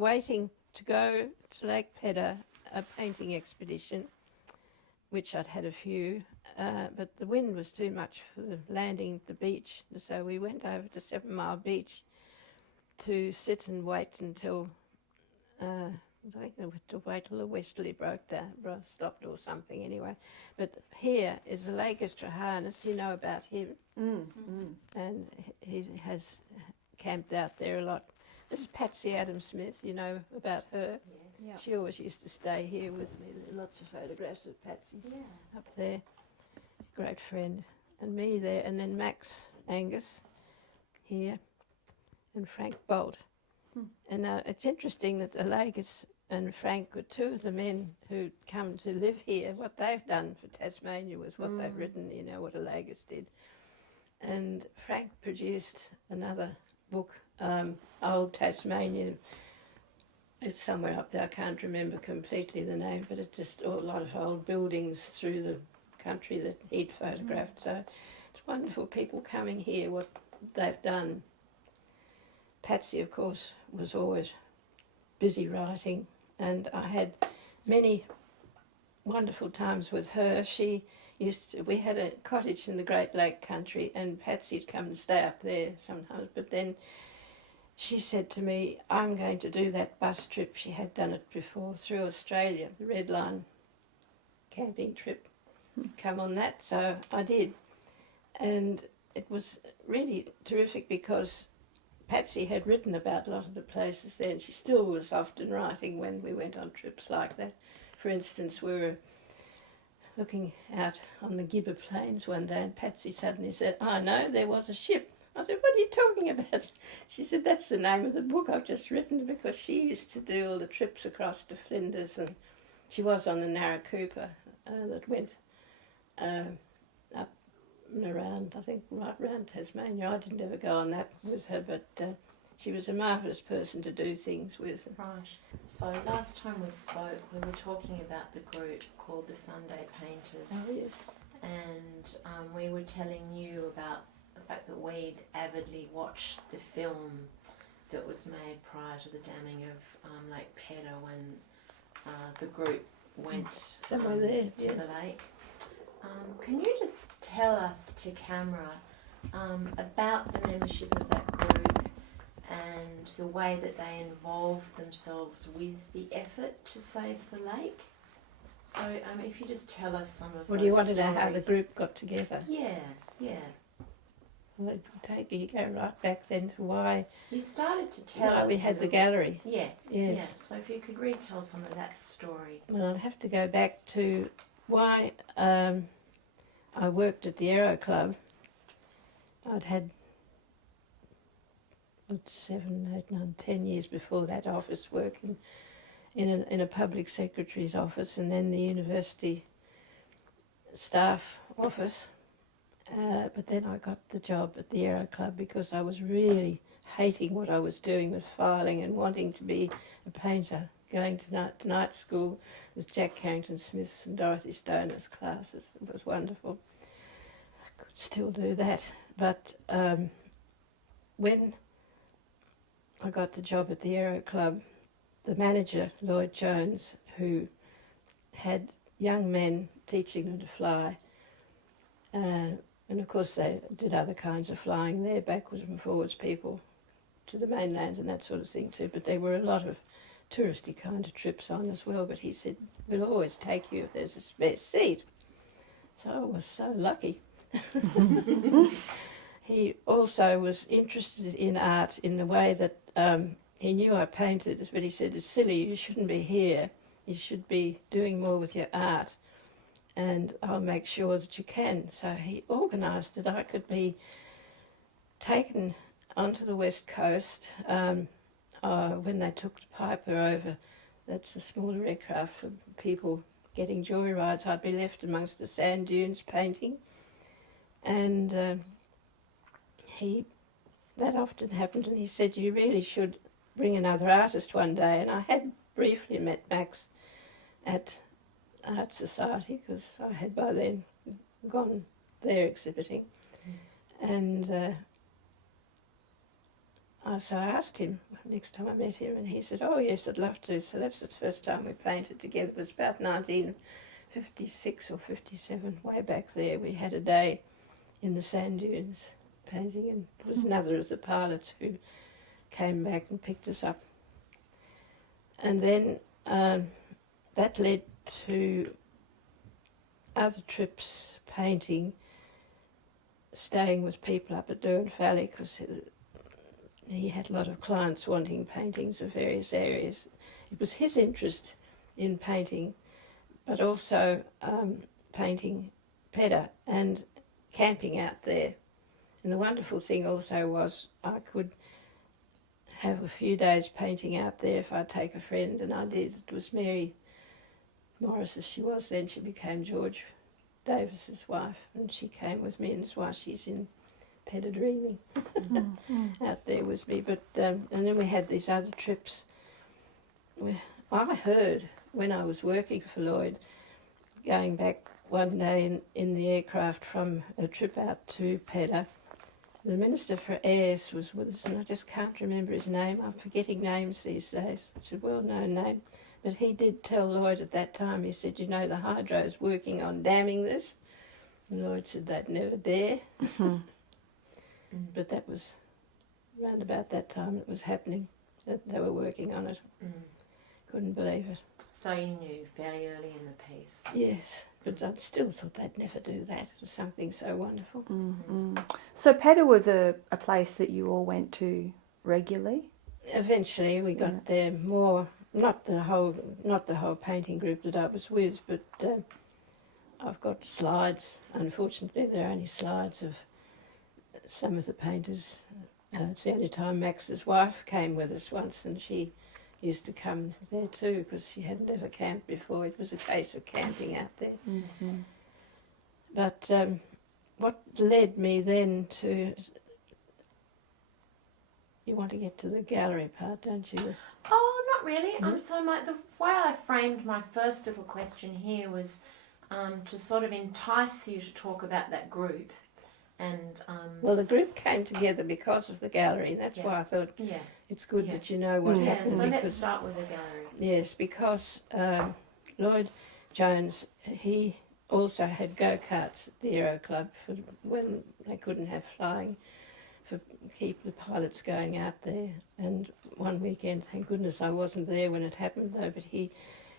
waiting to go to Lake Pedder, a painting expedition, which I'd had a few, but the wind was too much for the landing at the beach, so we went over to 7 Mile Beach to sit and wait until, I think we had to wait till the westerly stopped or something anyway. But here is the Lake Estrahanis, you know about him, and he has camped out there a lot. This is Patsy Adam-Smith, you know about her. Yes. Yep. She always used to stay here with me. There are lots of photographs of Patsy up there. Great friend. And me there, and then Max Angus here, and Frank Bolt. And it's interesting that Alagus and Frank were two of the men who'd come to live here. What they've done for Tasmania was what they've written, you know, what Alagus did. And Frank produced another book, Old Tasmania. It's somewhere up there, I can't remember completely the name, but it's just a lot of old buildings through the country that he'd photographed. So it's wonderful people coming here, what they've done. Patsy, of course, was always busy writing, and I had many wonderful times with her. We had a cottage in the Great Lake country, and Patsy'd come and stay up there sometimes, but then she said to me, I'm going to do that bus trip. She had done it before through Australia, the Red Line camping trip. Come on that, so I did. And it was really terrific because Patsy had written about a lot of the places there, and she still was often writing when we went on trips like that. For instance, we were looking out on the Gibber Plains one day, and Patsy suddenly said, I know, there was a ship. I said, what are you talking about? She said, that's the name of the book I've just written, because she used to do all the trips across to Flinders, and she was on the Narracoopa that went up and around, I think, right around Tasmania. I didn't ever go on that with her, but she was a marvellous person to do things with. Right. So last time we spoke, we were talking about the group called the Sunday Painters. Oh, yes. And we were telling you about the fact that we'd avidly watched the film that was made prior to the damming of Lake Pedder when the group went to the lake. Can you just tell us to camera about the membership of that group and the way that they involved themselves with the effort to save the lake? So if you just tell us some of Well, those do you want to stories. know how the group got together? Yeah. Well, you go right back then to why You started to tell us. we had the gallery. Yeah. Yes. Yeah. So if you could retell some of that story. Well, I'd have to go back to why I worked at the Aero Club. I'd had 7, 8, 9, 10 years before that office working in a public secretary's office, and then the university staff office. But then I got the job at the Aero Club because I was really hating what I was doing with filing and wanting to be a painter, going to night school with Jack Carrington-Smith's and Dorothy Stoner's classes. It was wonderful. I could still do that. But when I got the job at the Aero Club, the manager, Lloyd Jones, who had young men teaching them to fly, and of course they did other kinds of flying there, backwards and forwards people to the mainland and that sort of thing too, but there were a lot of touristy kind of trips on as well. But he said, we'll always take you if there's a spare seat. So I was so lucky. He also was interested in art in the way that he knew I painted, but he said, it's silly, you shouldn't be here, you should be doing more with your art, and I'll make sure that you can. So he organised that I could be taken onto the west coast when they took the Piper over. That's a smaller aircraft for people getting joyrides. I'd be left amongst the sand dunes painting, and that often happened, and he said, you really should bring another artist one day. And I had briefly met Max at Art Society, because I had by then gone there exhibiting. And So I asked him next time I met him, and he said, "Oh yes, I'd love to." So that's the first time we painted together. It was about 1956 or 57, way back there. We had a day in the sand dunes painting, and it was another of the pilots who came back and picked us up. And then that led to other trips painting, staying with people up at Derwent Valley, because he had a lot of clients wanting paintings of various areas. It was his interest in painting, but also painting pedder and camping out there. And the wonderful thing also was I could have a few days painting out there if I'd take a friend, and I did. It was Mary Morris, as she was then. She became George Davis's wife, and she came with me, and that's why she's in Pedder Dreaming out there with me. But and then we had these other trips. I heard when I was working for Lloyd, going back one day in the aircraft from a trip out to Pedder, the Minister for Airs was with us, and I just can't remember his name. I'm forgetting names these days. It's a well-known name. But he did tell Lloyd at that time, he said, "You know, the hydro's working on damming this." And Lloyd said they'd never dare. But that was around about that time it was happening, that they were working on it. Couldn't believe it. So you knew fairly early in the piece. Yes, but I still thought they'd never do that. It was something so wonderful. So Pedder was a place that you all went to regularly? Eventually we got there more, not the whole painting group that I was with, but I've got slides. Unfortunately, there are only slides of some of the painters. It's the only time Max's wife came with us once, and she used to come there too because she hadn't ever camped before. It was a case of camping out there. But what led me then to... You want to get to the gallery part, don't you? Oh, not really. So the way I framed my first little question here was to sort of entice you to talk about that group. And well, the group came together because of the gallery, and that's why I thought it's good that you know what happened. So let's start with the gallery. Yes, because Lloyd Jones, he also had go-karts at the Aero Club for when they couldn't have flying, for keep the pilots going out there. And one weekend, thank goodness I wasn't there when it happened though, but he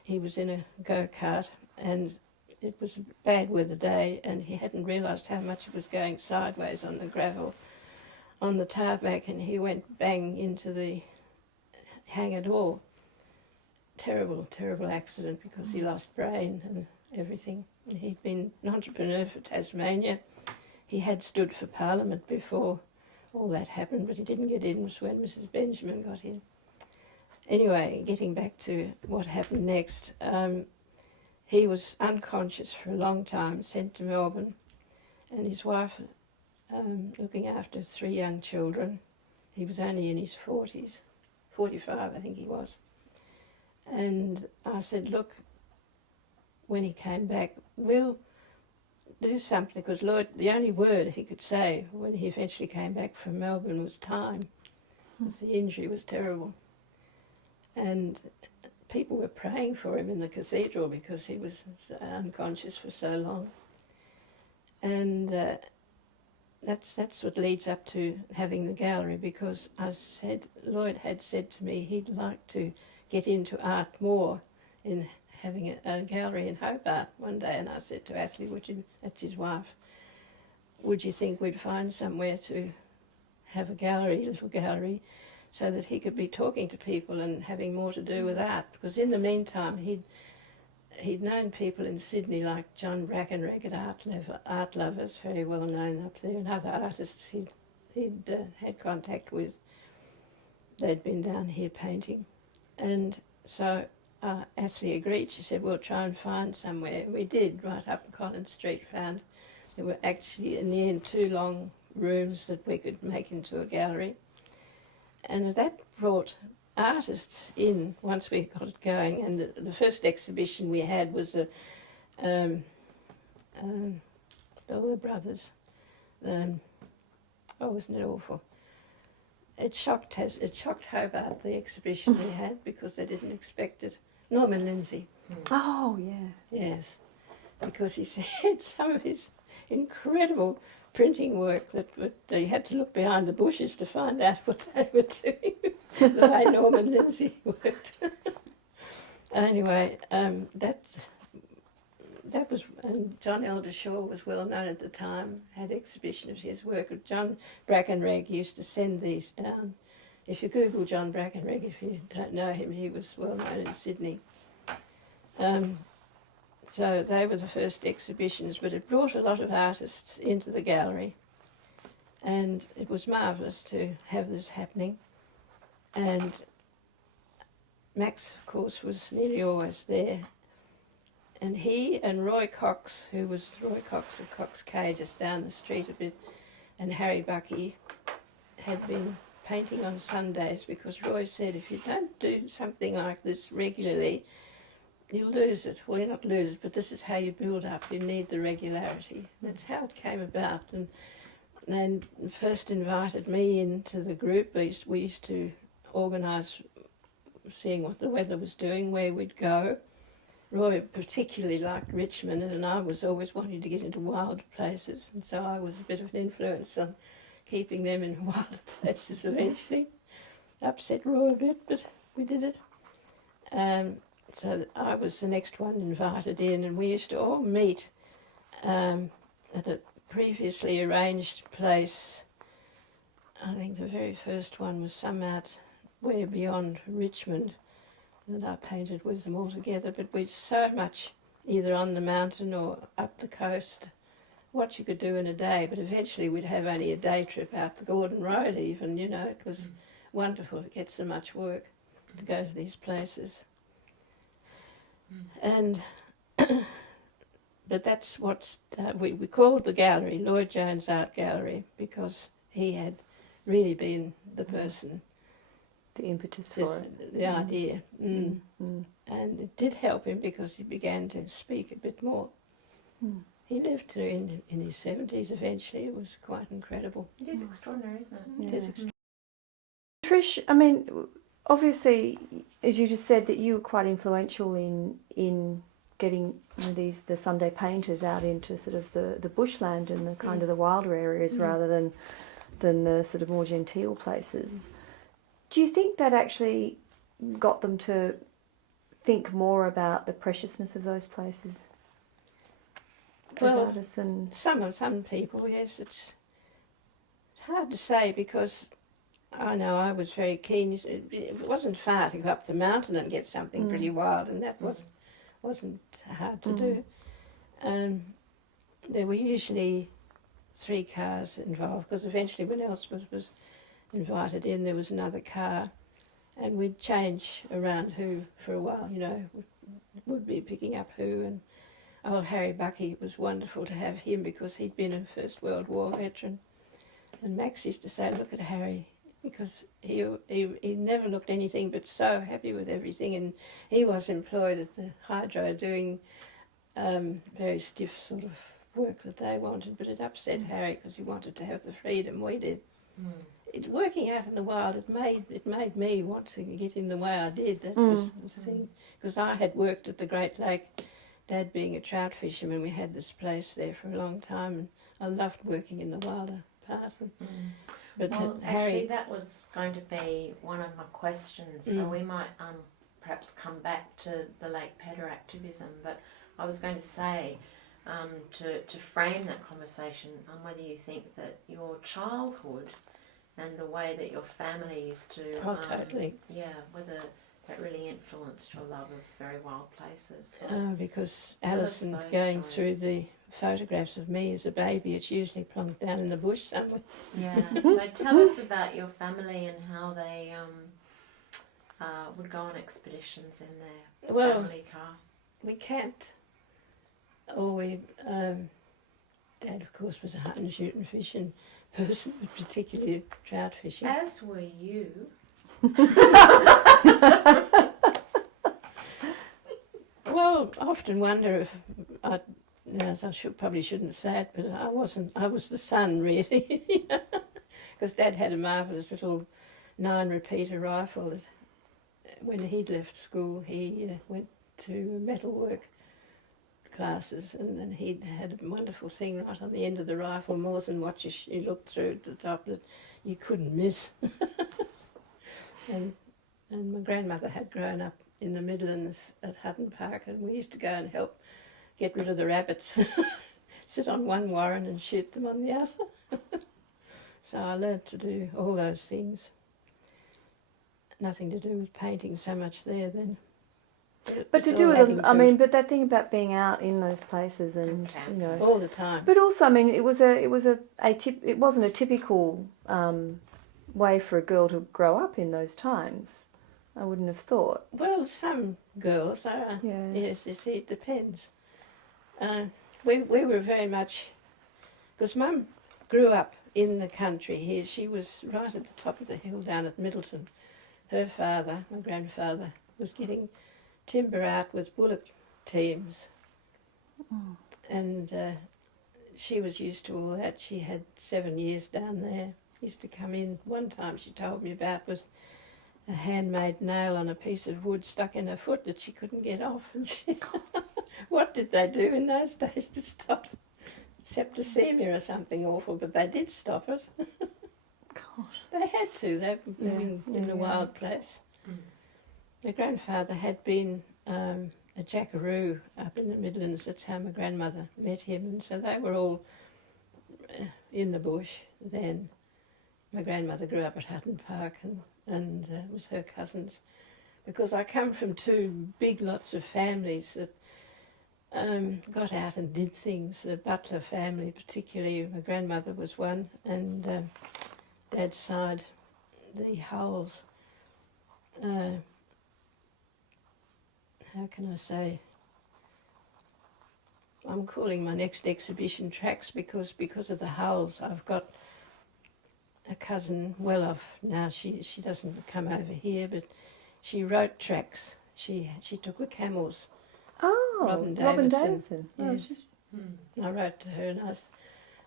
was in a go-kart, and it was a bad weather day, and he hadn't realised how much it was going sideways on the gravel, on the tarmac, and he went bang into the hangar door. Terrible, terrible accident because he lost brain and everything. And he'd been an entrepreneur for Tasmania. He had stood for Parliament before all that happened, but he didn't get in. It was when Mrs. Benjamin got in. Anyway, getting back to what happened next, he was unconscious for a long time, sent to Melbourne, and his wife looking after 3 young children. He was only in his 40s, 45 I think he was. And I said, look, when he came back, we'll do something, because Lloyd, the only word he could say when he eventually came back from Melbourne was time, because the injury was terrible. And people were praying for him in the cathedral because he was unconscious for so long. And that's what leads up to having the gallery, because Lloyd had said to me he'd like to get into art more, in having a gallery in Hobart one day. And I said to Ashley, that's his wife, would you think we'd find somewhere to have a gallery, a little gallery, so that he could be talking to people and having more to do with art? Because in the meantime, he'd known people in Sydney like John Brackenreg at Art Lovers, very well known up there, and other artists he'd had contact with. They'd been down here painting. And so Ashley agreed. She said, we'll try and find somewhere. We did, right up Collins Street, found there were actually in the end 2 long rooms that we could make into a gallery. And that brought artists in once we got it going. And the first exhibition we had was the Dollar Brothers. Oh, wasn't it awful? it shocked Hobart, the exhibition we had, because they didn't expect it. Norman Lindsay. Oh, yeah. Yes, because he said some of his incredible printing work that they had to look behind the bushes to find out what they were doing, the way Norman Lindsay worked. Anyway, that was, and John Eldershaw was well known at the time, had exhibition of his work. John Brackenreg used to send these down. If you Google John Brackenreg, if you don't know him, he was well known in Sydney. So they were the first exhibitions, but it brought a lot of artists into the gallery, and it was marvellous to have this happening. And Max, of course, was nearly always there. And he and Roy Cox, who was Roy Cox of Cox K just down the street a bit, and Harry Bucky had been painting on Sundays, because Roy said, if you don't do something like this regularly, you'll lose it. Well, you'll not lose it, but this is how you build up. You need the regularity. That's how it came about. And they first invited me into the group. We used to organise seeing what the weather was doing, where we'd go. Roy particularly liked Richmond, and I was always wanting to get into wild places, and so I was a bit of an influence on keeping them in wild places eventually. Upset Roy a bit, but we did it. So I was the next one invited in, and we used to all meet at a previously arranged place. I think the very first one was some out way beyond Richmond, that I painted with them all together, but we'd so much either on the mountain or up the coast, what you could do in a day, but eventually we'd have only a day trip out the Gordon Road even, you know. It was wonderful to get so much work to go to these places. And but that's what we called the gallery Lloyd Jones Art Gallery, because he had really been the person, The impetus for it. the idea. And it did help him, because he began to speak a bit more. He lived to in his 70s eventually. It was quite incredible. It is extraordinary, isn't it? Yeah. It is extraordinary. Trish, I mean, obviously, as you just said, that you were quite influential in getting the Sunday painters out into sort of the bushland and the kind of the wilder areas rather than the sort of more genteel places. Do you think that actually got them to think more about the preciousness of those places? Well, artists and some people, yes. It's hard to say, because I know I was very keen. It wasn't far to go up the mountain and get something pretty wild, and that wasn't hard to do. There were usually 3 cars involved, because eventually when Elspeth was invited in, there was another car, and we'd change around who for a while, you know, would be picking up who. And old Harry Bucky, it was wonderful to have him, because he'd been a First World War veteran. And Max used to say, look at Harry, because he never looked anything but so happy with everything, and he was employed at the hydro doing very stiff sort of work that they wanted, but it upset Harry, because he wanted to have the freedom we did. Working out in the wild, it made me want to get in the way I did. That was the thing, because I had worked at the Great Lake, Dad being a trout fisherman. We had this place there for a long time, and I loved working in the wilder part. But Well, Harry, actually, that was going to be one of my questions, so we might perhaps come back to the Lake Pedder activism, but I was going to say, to frame that conversation on whether you think that your childhood and the way that your family used to... totally. Yeah, whether that really influenced your love of very wild places. So because tell us Alison those going stories. through the photographs of me as a baby, it's usually plonked down in the bush somewhere. Yeah, so tell us about your family and how they would go on expeditions in their family car. We camped, or Dad, of course, was a hunt and shoot and fishing person, but particularly trout fishing. As were you. Well, I often wonder if I probably shouldn't say it, but I wasn't. I was the son, really, because Dad had a marvellous little 9 repeater rifle. When he'd left school, he went to metalwork classes, and then he'd had a wonderful thing right on the end of the rifle, more than what you looked through at the top, that you couldn't miss. and my grandmother had grown up in the Midlands at Hutton Park, and we used to go and help get rid of the rabbits, sit on one warren and shoot them on the other. So I learnt to do all those things. Nothing to do with painting so much there then. But to do with, I mean, but that thing about being out in those places and you know, all the time. But also, I mean, it wasn't a typical way for a girl to grow up in those times. I wouldn't have thought. Well, some girls are. Yeah. Yes, you see, it depends. We were very much, because Mum grew up in the country here. She was right at the top of the hill down at Middleton. Her father, my grandfather, was getting timber out with bullock teams. Oh. And she was used to all that. She had 7 years down there. Used to come in. One time she told me about was a handmade nail on a piece of wood stuck in her foot that she couldn't get off. And she, what did they do in those days to stop septicemia or something awful? But they did stop it. God. They had to. They were living in a wild place. Mm. My grandfather had been a jackaroo up in the Midlands. That's how my grandmother met him. And so they were all in the bush then. My grandmother grew up at Hutton Park and it was her cousins. Because I come from 2 big lots of families that got out and did things. The Butler family particularly, my grandmother was one, and Dad's side, the Hulls. How can I say? I'm calling my next exhibition Tracks because of the Hulls. I've got a cousin, well off now, she doesn't come over here, but she wrote Tracks. She took the camels. Oh, Robin Davidson. Yes. Oh, I wrote to her, and I was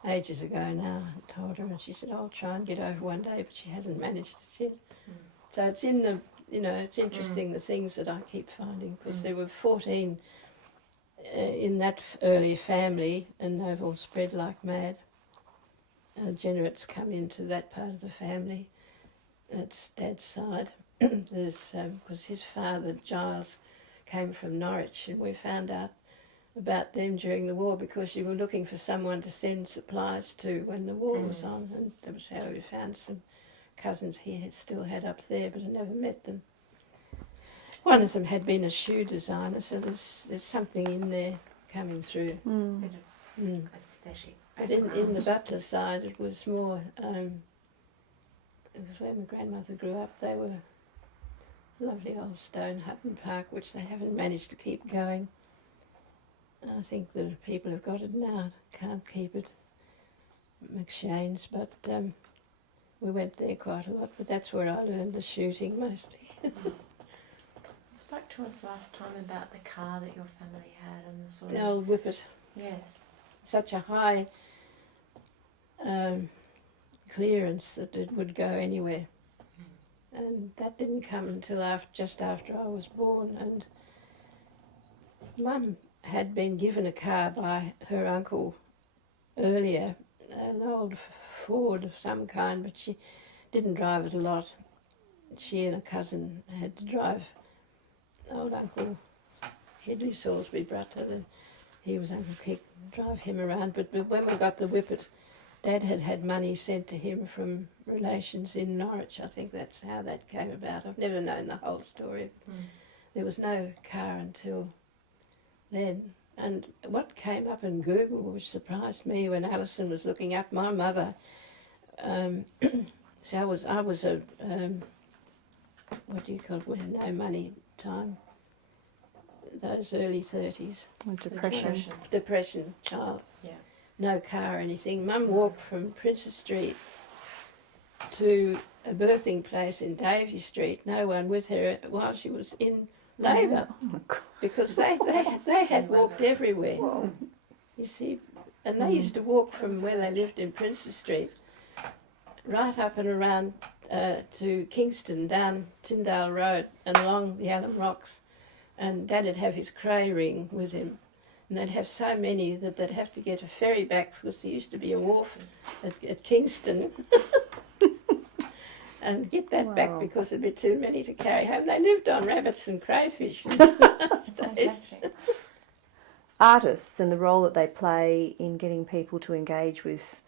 ages ago now, I told her, and she said, I'll try and get over one day, but she hasn't managed it yet. So it's in the, you know, it's interesting the things that I keep finding, because there were 14 in that early family, and they've all spread like mad. Generates come into that part of the family. That's Dad's side. There's because his father Giles came from Norwich, and we found out about them during the war because you were looking for someone to send supplies to when the war was on, and that was how we found some cousins he still had up there, but I never met them. One of them had been a shoe designer, so there's something in there coming through. Bit of aesthetic. But in the Butler side, it was more, it was where my grandmother grew up. They were a lovely old stone Hutton Park, which they haven't managed to keep going. I think the people who've got it now can't keep it, McShane's, but we went there quite a lot. But that's where I learned the shooting mostly. You spoke to us last time about the car that your family had and the sort of... The old Whippet. Yes. Such a high clearance that it would go anywhere. And that didn't come until just after I was born. And Mum had been given a car by her uncle earlier, an old Ford of some kind, but she didn't drive it a lot. She and a cousin had to drive old Uncle Hedley Salisbury brother. He was Uncle Kick, drive him around. But when we got the Whippet, Dad had money sent to him from relations in Norwich. I think that's how that came about. I've never known the whole story. There was no car until then. And what came up in Google, which surprised me when Alison was looking up, my mother, so I was a, what do you call it, we had no money time, those early 30s. Depression child. Yeah. No car or anything. Mum walked from Princess Street to a birthing place in Davey Street, no one with her while she was in labour, because they had walked everywhere. Whoa. You see, and they used to walk from where they lived in Princess Street right up and around to Kingston down Tyndale Road and along the Alum Rocks, and Dad'd have his cray ring with him, and they'd have so many that they'd have to get a ferry back because there used to be a wharf at Kingston. And get that back because it'd be too many to carry home. They lived on rabbits and crayfish in those days. Artists and the role that they play in getting people to engage with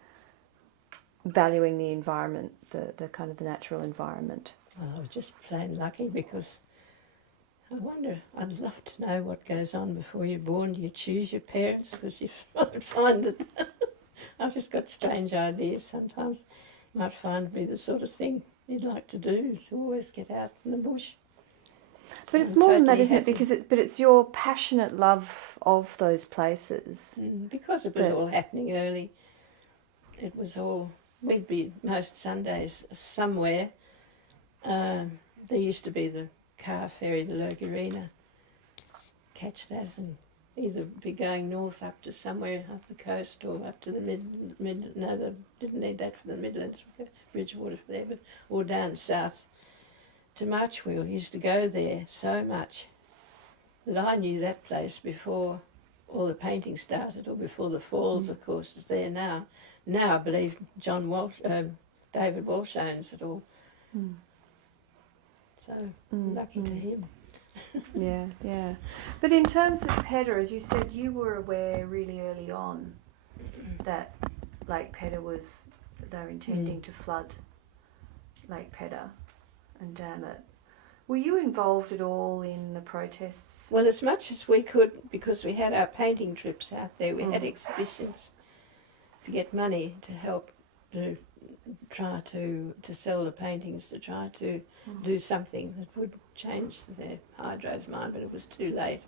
valuing the environment, the kind of the natural environment. Well, I was just plain lucky because I wonder, I'd love to know what goes on before you're born. Do you choose your parents? Because you might find that I've just got strange ideas sometimes. You might find to be the sort of thing you'd like to do, to always get out in the bush. But it's more than that, isn't it? Because it's your passionate love of those places. Because it was all happening early. It was all, we'd be most Sundays somewhere. There used to be the car ferry, the Logurina. Catch that and either be going north up to somewhere up the coast or up to the no, they didn't need that for the Midlands, Bridgewater for there, but or down south to Marchwheel. Used to go there so much that I knew that place before all the painting started or before the Falls, of course, is there now. Now I believe David Walsh owns it all. So lucky to him. Yeah. But in terms of Pedder, as you said, you were aware really early on that Lake Pedder was, they were intending to flood Lake Pedder and dam it. Were you involved at all in the protests? Well, as much as we could, because we had our painting trips out there, we had exhibitions to get money to help to try to sell the paintings, to try to do something that would change their hydro's mind, but it was too late.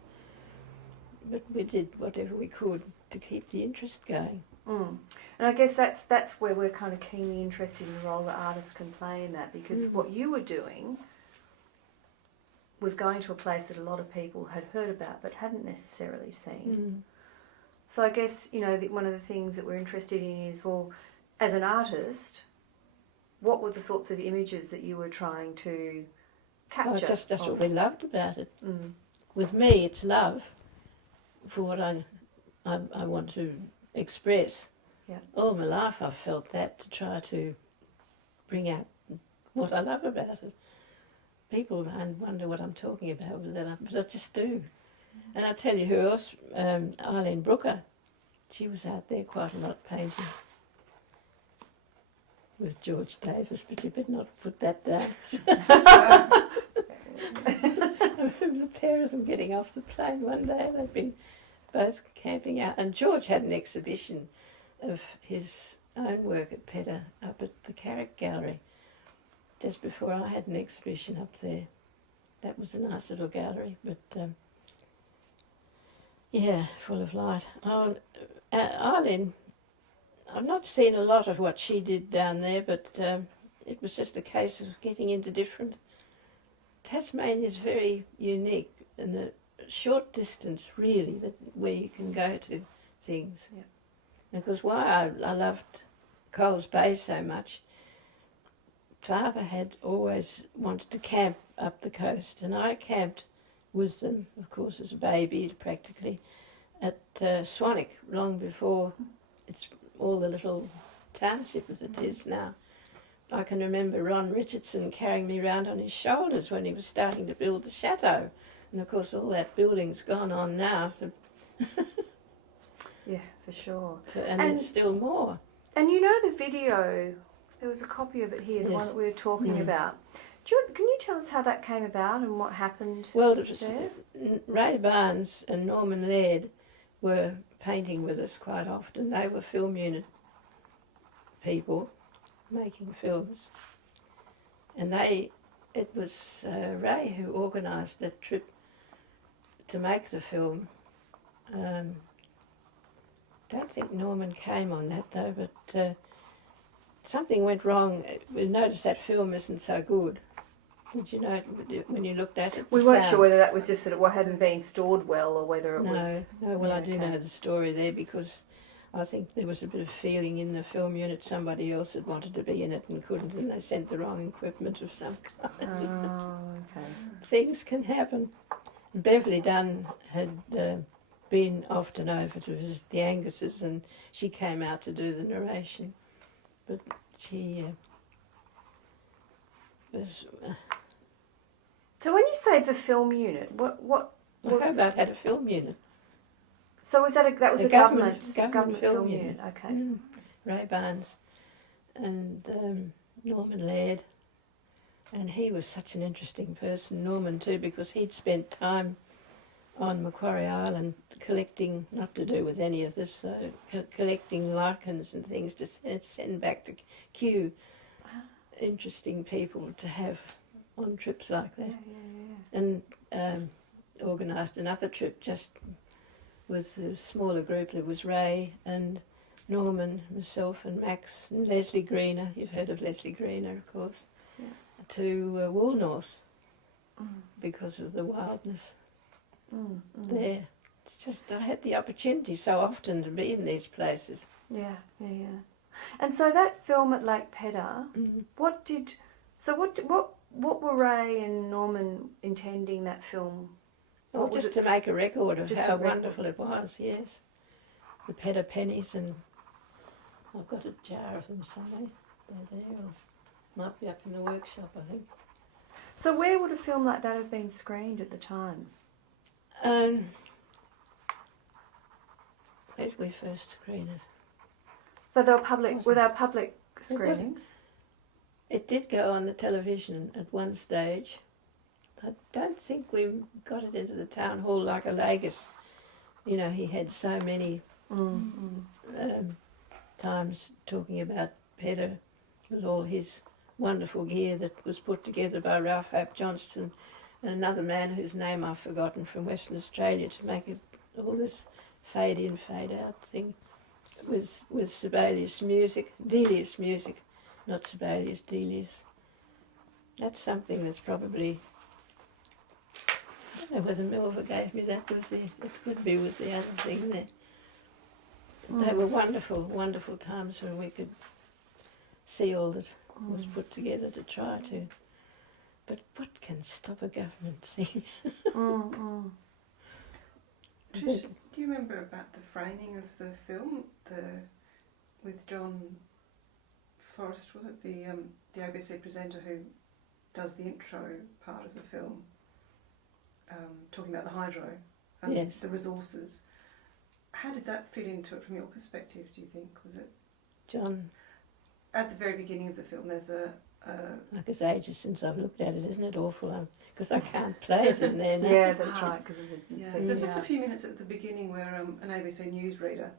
But we did whatever we could to keep the interest going. And I guess that's where we're kind of keenly interested in the role that artists can play in that, because what you were doing was going to a place that a lot of people had heard about but hadn't necessarily seen. So I guess, you know, one of the things that we're interested in is, well, as an artist, what were the sorts of images that you were trying to capture? Well, just what we loved about it. With me, it's love for what I want to express. Yeah. All my life I've felt that, to try to bring out what I love about it. People wonder what I'm talking about with that, but I just do. And I'll tell you who else, Eileen Brooker, she was out there quite a lot painting with George Davis, but you better not put that down. I remember the pair of them getting off the plane one day. They'd been both camping out, and George had an exhibition of his own work at Pedder up at the Carrick Gallery just before I had an exhibition up there. That was a nice little gallery, but yeah, full of light. Oh, Eileen, I've not seen a lot of what she did down there, but it was just a case of getting into different. Tasmania is very unique in the short distance, really, where you can go to things. Yeah. Because why I loved Coles Bay so much, Father had always wanted to camp up the coast, and I camped with them, of course, as a baby, practically, at Swanwick, long before it's all the little township that it is now. I can remember Ron Richardson carrying me round on his shoulders when he was starting to build the chateau. And of course all that building's gone on now. So yeah, for sure. And there's still more. And you know the video, there was a copy of it here, the one that we were talking about. Can you tell us how that came about and what happened? Well, it was there? Ray Barnes and Norman Laird were painting with us quite often. They were film unit people making films. And it was Ray who organised that trip to make the film. Don't think Norman came on that though, but something went wrong. We noticed that film isn't so good. Did you know when you looked at it? We weren't sure whether that was just that it hadn't been stored well or whether it was... No, well, I do know the story there because I think there was a bit of feeling in the film unit. Somebody else had wanted to be in it and couldn't, and they sent the wrong equipment of some kind. Oh, okay. Things can happen. And Beverly Dunn had been often over to visit the Anguses, and she came out to do the narration. But she was... So when you say the film unit, what well, was... Hobart had a film unit. So was that a government film unit? Okay. Ray Barnes and Norman Laird. And he was such an interesting person, Norman too, because he'd spent time on Macquarie Island collecting, not to do with any of this, collecting lichens and things to send back to Kew. Wow. Interesting people to have on trips like that. Yeah. And organised another trip just with a smaller group. There was Ray and Norman, myself and Max and Leslie Greener. You've heard of Leslie Greener, of course. Yeah. To Woolnorth because of the wildness there. It's just I had the opportunity so often to be in these places. Yeah. And so that film at Lake Pedder, what were Ray and Norman intending that film? Well, just to make a record of Just how a record. wonderful it was, yes. The Pedder pennies, and I've got a jar of them somewhere. They're there, or might be up in the workshop, I think. So where would a film like that have been screened at the time? Where did we first screen it? So there were public screenings? It did go on the television at one stage. I don't think we got it into the town hall like a Lagos. You know, he had so many times talking about Pedder with all his wonderful gear that was put together by Ralph Hope Johnston and another man whose name I've forgotten from Western Australia to make it all this fade in, fade out thing with Sibelius music, Delius music, not Sibelius, Delius. That's something that's probably, I don't know whether Milva gave me that with it could be with the other thing there. They were wonderful, wonderful times when we could see all that was put together to try to. But what can stop a government thing? Trish, do you remember about the framing of the film, with John Forrest, was it the ABC presenter who does the intro part of the film, talking about the hydro and Yes. the resources? How did that fit into it from your perspective, do you think? Was it John, at the very beginning of the film? There's like it's ages since I've looked at it, isn't it awful? Because I can't play it in there now. Yeah, that's right. Because there's just a few minutes at the beginning where an ABC newsreader,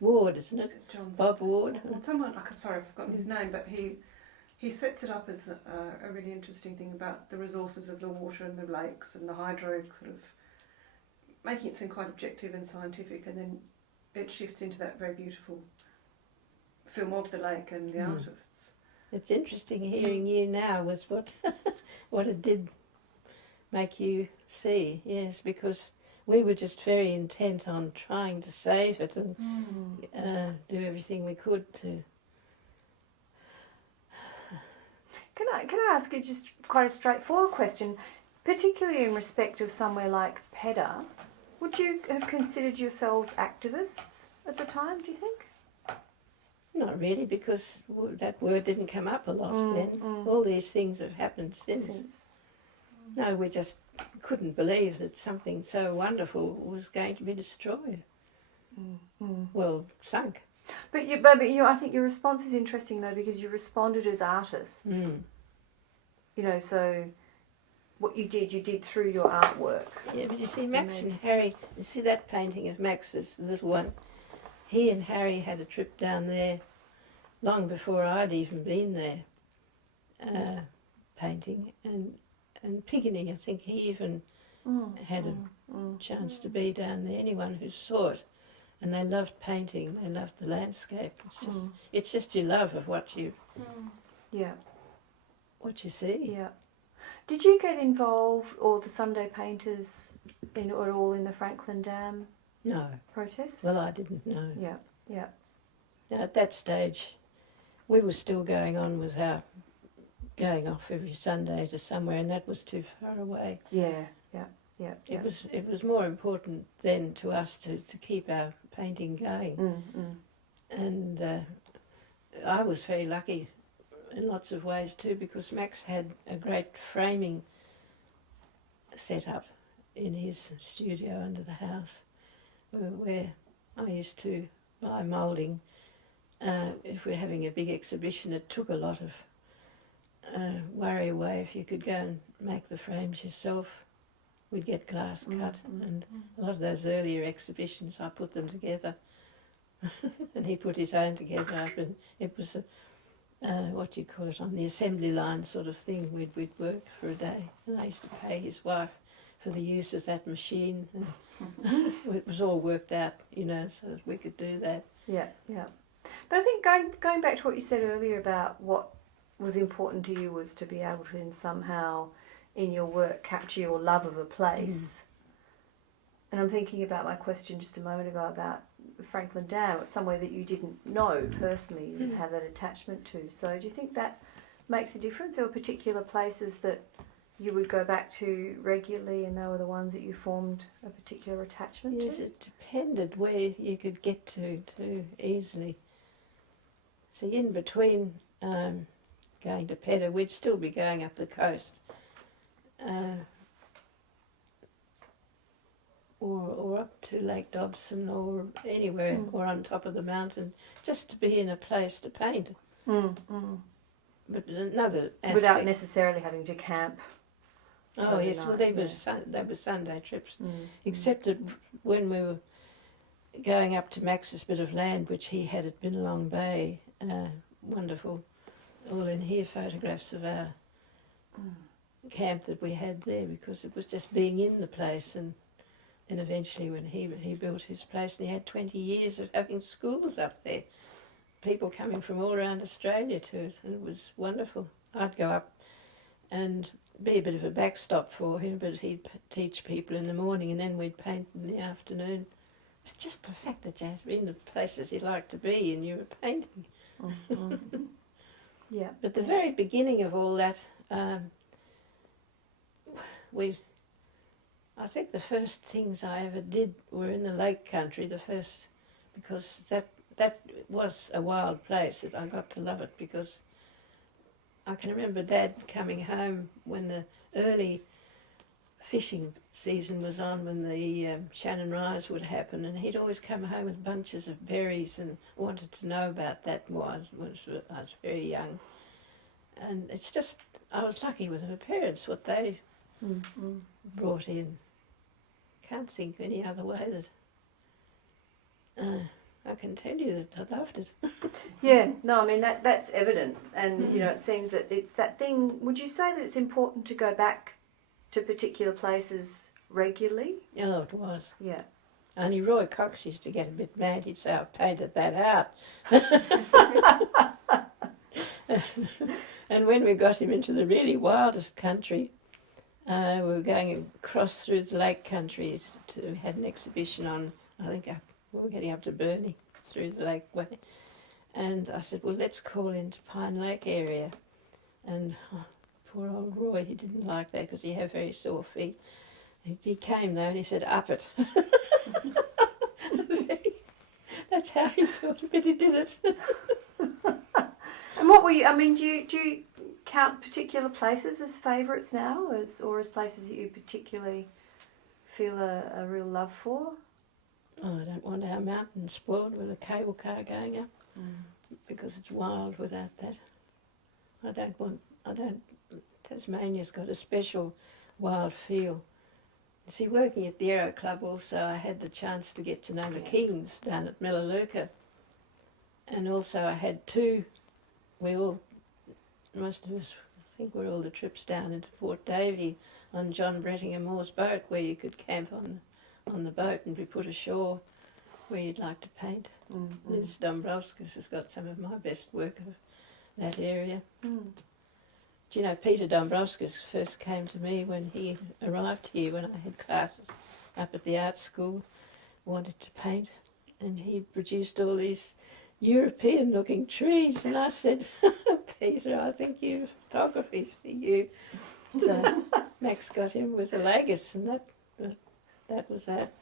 Ward, isn't it? John Bob Ward. someone, I'm sorry, I've forgotten his name, but he sets it up as a really interesting thing about the resources of the water and the lakes and the hydro, sort of making it seem quite objective and scientific, and then it shifts into that very beautiful film of the lake and the artists. It's interesting hearing you now was what what it did make you see, yes, because we were just very intent on trying to save it and do everything we could to. Can I ask you just quite a straightforward question, particularly in respect of somewhere like Pedder? Would you have considered yourselves activists at the time, do you think? Not really, because that word didn't come up a lot then. All these things have happened since. No, we just couldn't believe that something so wonderful was going to be destroyed. Well, sunk. But I think your response is interesting though, because you responded as artists. You know, so what you did through your artwork. Yeah, but you see, Max and Harry, you see that painting of Max's, the little one? He and Harry had a trip down there long before I'd even been there, painting and picketing. I think he even had a chance to be down there. Anyone who saw it, and they loved painting. They loved the landscape. It's just your love of what you see. Yeah. Did you get involved, or the Sunday Painters, at all in the Franklin Dam No. protests? Well, I didn't know. Yeah. Yeah. Now, at that stage, we were still going on with our going off every Sunday to somewhere, and that was too far away. Yeah. It was more important then to us to keep our painting going. And I was very lucky in lots of ways too, because Max had a great framing set up in his studio under the house, where I used to buy moulding. If we're having a big exhibition, it took a lot of worry away. If you could go and make the frames yourself, we'd get glass cut, and a lot of those earlier exhibitions I put them together and he put his own together up, and it was what do you call it, on the assembly line sort of thing. We'd work for a day, and I used to pay his wife for the use of that machine, and it was all worked out, you know, so that we could do that. Yeah. But I think going back to what you said earlier about what was important to you was to be able to somehow in your work capture your love of a place. And I'm thinking about my question just a moment ago about Franklin Dam. It's somewhere that you didn't know personally, you didn't have that attachment to. So do you think that makes a difference? There were particular places that you would go back to regularly, and they were the ones that you formed a particular attachment to? Yes, it depended where you could get to easily. See, in between going to Pedder, we'd still be going up the coast, or up to Lake Dobson, or anywhere, or on top of the mountain, just to be in a place to paint. But another aspect, without necessarily having to camp. Oh yes, well they were Sunday trips, except that when we were going up to Max's bit of land, which he had at Billabong Bay, wonderful, all in here photographs of our camp that we had there, because it was just being in the place. And then eventually when he built his place, and he had 20 years of having schools up there, people coming from all around Australia to it, and it was wonderful. I'd go up and be a bit of a backstop for him, but he'd teach people in the morning, and then we'd paint in the afternoon. It's just the fact that you're in the places you like to be and you were painting. Yeah. But the very beginning of all that, I think the first things I ever did were in the Lake Country, because that was a wild place. I got to love it, because I can remember Dad coming home when the early fishing season was on, when the Shannon Rise would happen, and he'd always come home with bunches of berries and wanted to know about that more. I was very young, and it's just, I was lucky with my parents, what they brought in. Can't think any other way that I can tell you that I loved it. Yeah, no, I mean that's evident, and you know, it seems that it's that thing. Would you say that it's important to go back to particular places regularly? Oh, it was. Yeah. Only Roy Cox used to get a bit mad. He'd say, "I've painted that out." And when we got him into the really wildest country, we were going across through the Lake Country to had an exhibition on, I think we were getting up to Burnie through the lake way. And I said, well, let's call into Pine Lake area. And poor old Roy, he didn't like that because he had very sore feet. He came though and he said, up it. That's how he felt, but he did it. And what were you, I mean, do you count particular places as favourites now, or as places that you particularly feel a real love for? Oh, I don't want our mountain spoiled with a cable car going up, because it's wild without that. Tasmania's got a special wild feel. See, working at the Aero Club also, I had the chance to get to know the Kings down at Melaleuca. And also I had most of us, I think we're all the trips down into Port Davey on John Brettingham Moore's boat, where you could camp on the boat and be put ashore where you'd like to paint. Liz Dombrovskis has got some of my best work of that area. Do you know, Peter Dombrovskis first came to me when he arrived here, when I had classes up at the art school, wanted to paint. and he produced all these European-looking trees, and I said, Peter, I think your photography's for you. So Max got him with a Lagos, and that was that.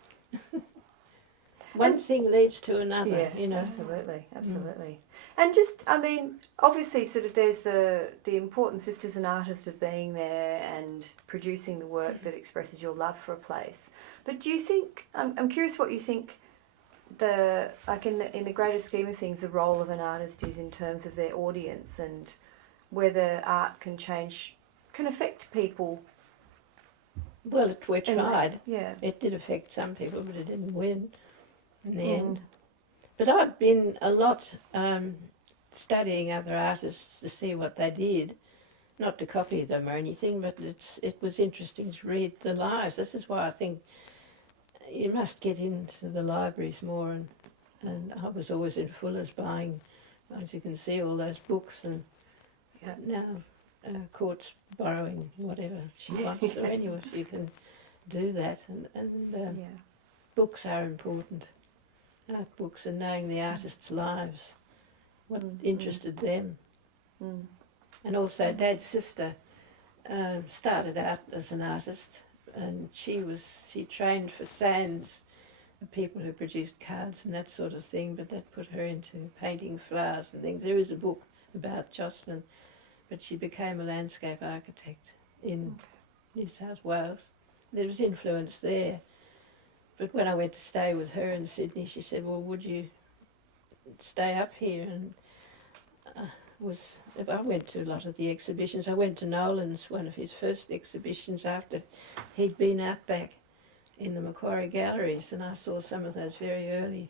One thing leads to another, Yeah, you know. absolutely. And just, I mean, obviously sort of there's the importance just as an artist of being there and producing the work that expresses your love for a place. But do you think, I'm curious what you think in the greater scheme of things, the role of an artist is in terms of their audience and whether art can affect people. Well, we tried. Yeah. It did affect some people, but it didn't win in the end. But I've been a lot studying other artists to see what they did, not to copy them or anything, but it was interesting to read the lives. This is why I think you must get into the libraries more, and I was always in Fuller's buying, as you can see, all those books, and now Court's borrowing whatever she wants, so anyway, she can do that, and books are important, art books, and knowing the artists' lives, what interested them. And also Dad's sister started out as an artist, and she trained for Sands, the people who produced cards and that sort of thing, but that put her into painting flowers and things. There is a book about Jocelyn, but she became a landscape architect in New South Wales. There was influence there. But when I went to stay with her in Sydney, she said, well, would you stay up here? And I went to a lot of the exhibitions. I went to Nolan's, one of his first exhibitions after he'd been out back in the Macquarie Galleries, and I saw some of those very early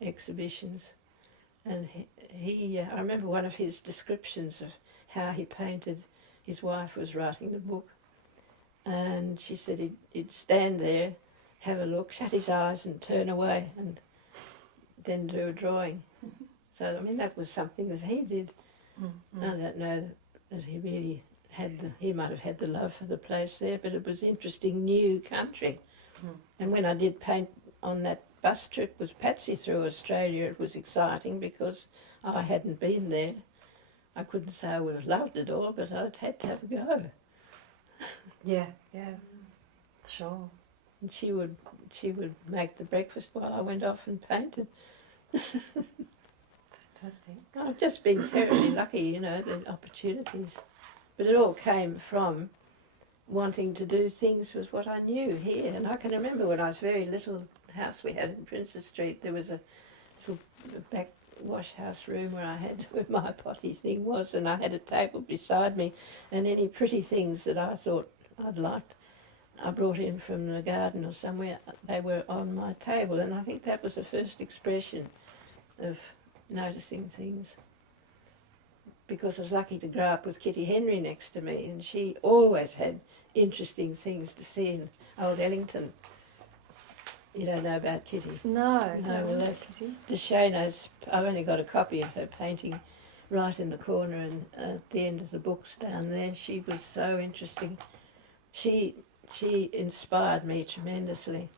exhibitions. And I remember one of his descriptions of how he painted. His wife was writing the book, and she said he'd stand there, have a look, shut his eyes and turn away, and then do a drawing. So, I mean, that was something that he did. I don't know that he really he might have had the love for the place there, but it was interesting new country. And when I did paint on that bus trip with Patsy through Australia, it was exciting because I hadn't been there. I couldn't say I would have loved it all, but I'd had to have a go. Yeah, sure. And she would make the breakfast while I went off and painted. Fantastic. I've just been terribly lucky, you know, the opportunities. But it all came from wanting to do things with what I knew here. And I can remember when I was very little, house we had in Princess Street, there was a little back wash house room where my potty thing was, and I had a table beside me, and any pretty things that I thought I'd liked, I brought in from the garden or somewhere, they were on my table, and I think that was the first expression of noticing things. Because I was lucky to grow up with Kitty Henry next to me, and she always had interesting things to see in Old Ellington. You don't know about Kitty? No, well, that's Deschain's. I've only got a copy of her painting right in the corner and at the end of the books down there. She was so interesting. She inspired me tremendously.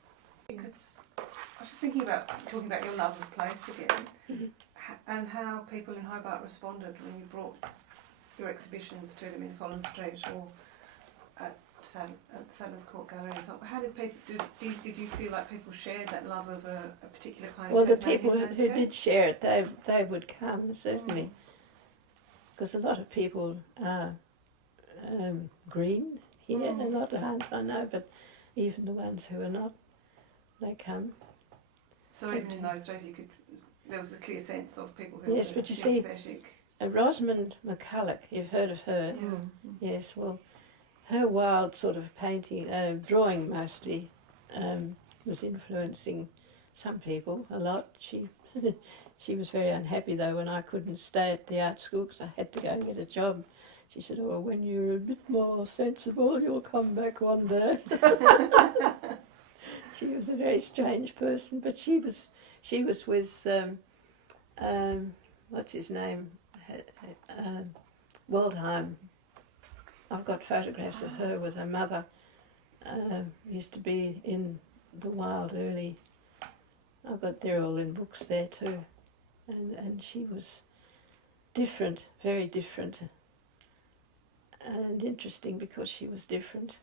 Because I was just talking about your love of place again, and how people in Hobart responded when you brought your exhibitions to them in Collins Street or at Sadler's Court Gallery and so on. How did people, did you feel like people shared that love of a particular kind of Well, the Tasmanian people landscape? who did share it, they would come, certainly. Because a lot of people are green here, a lot aren't, I know, but even the ones who are not, they come. So even in those days there was a clear sense of people who Yes, were but you see, sympathetic. Rosamond McCulloch, you've heard of her? Yes, well, her wild sort of painting, drawing mostly, was influencing some people a lot. She was very unhappy though when I couldn't stay at the art school because I had to go and get a job. She said, "Oh, when you're a bit more sensible, you'll come back one day." She was a very strange person, but she was with what's his name, Waldheim. I've got photographs of her with her mother. Used to be in the wild early I've got they're all in books there too, and she was different, very different, and interesting because she was different.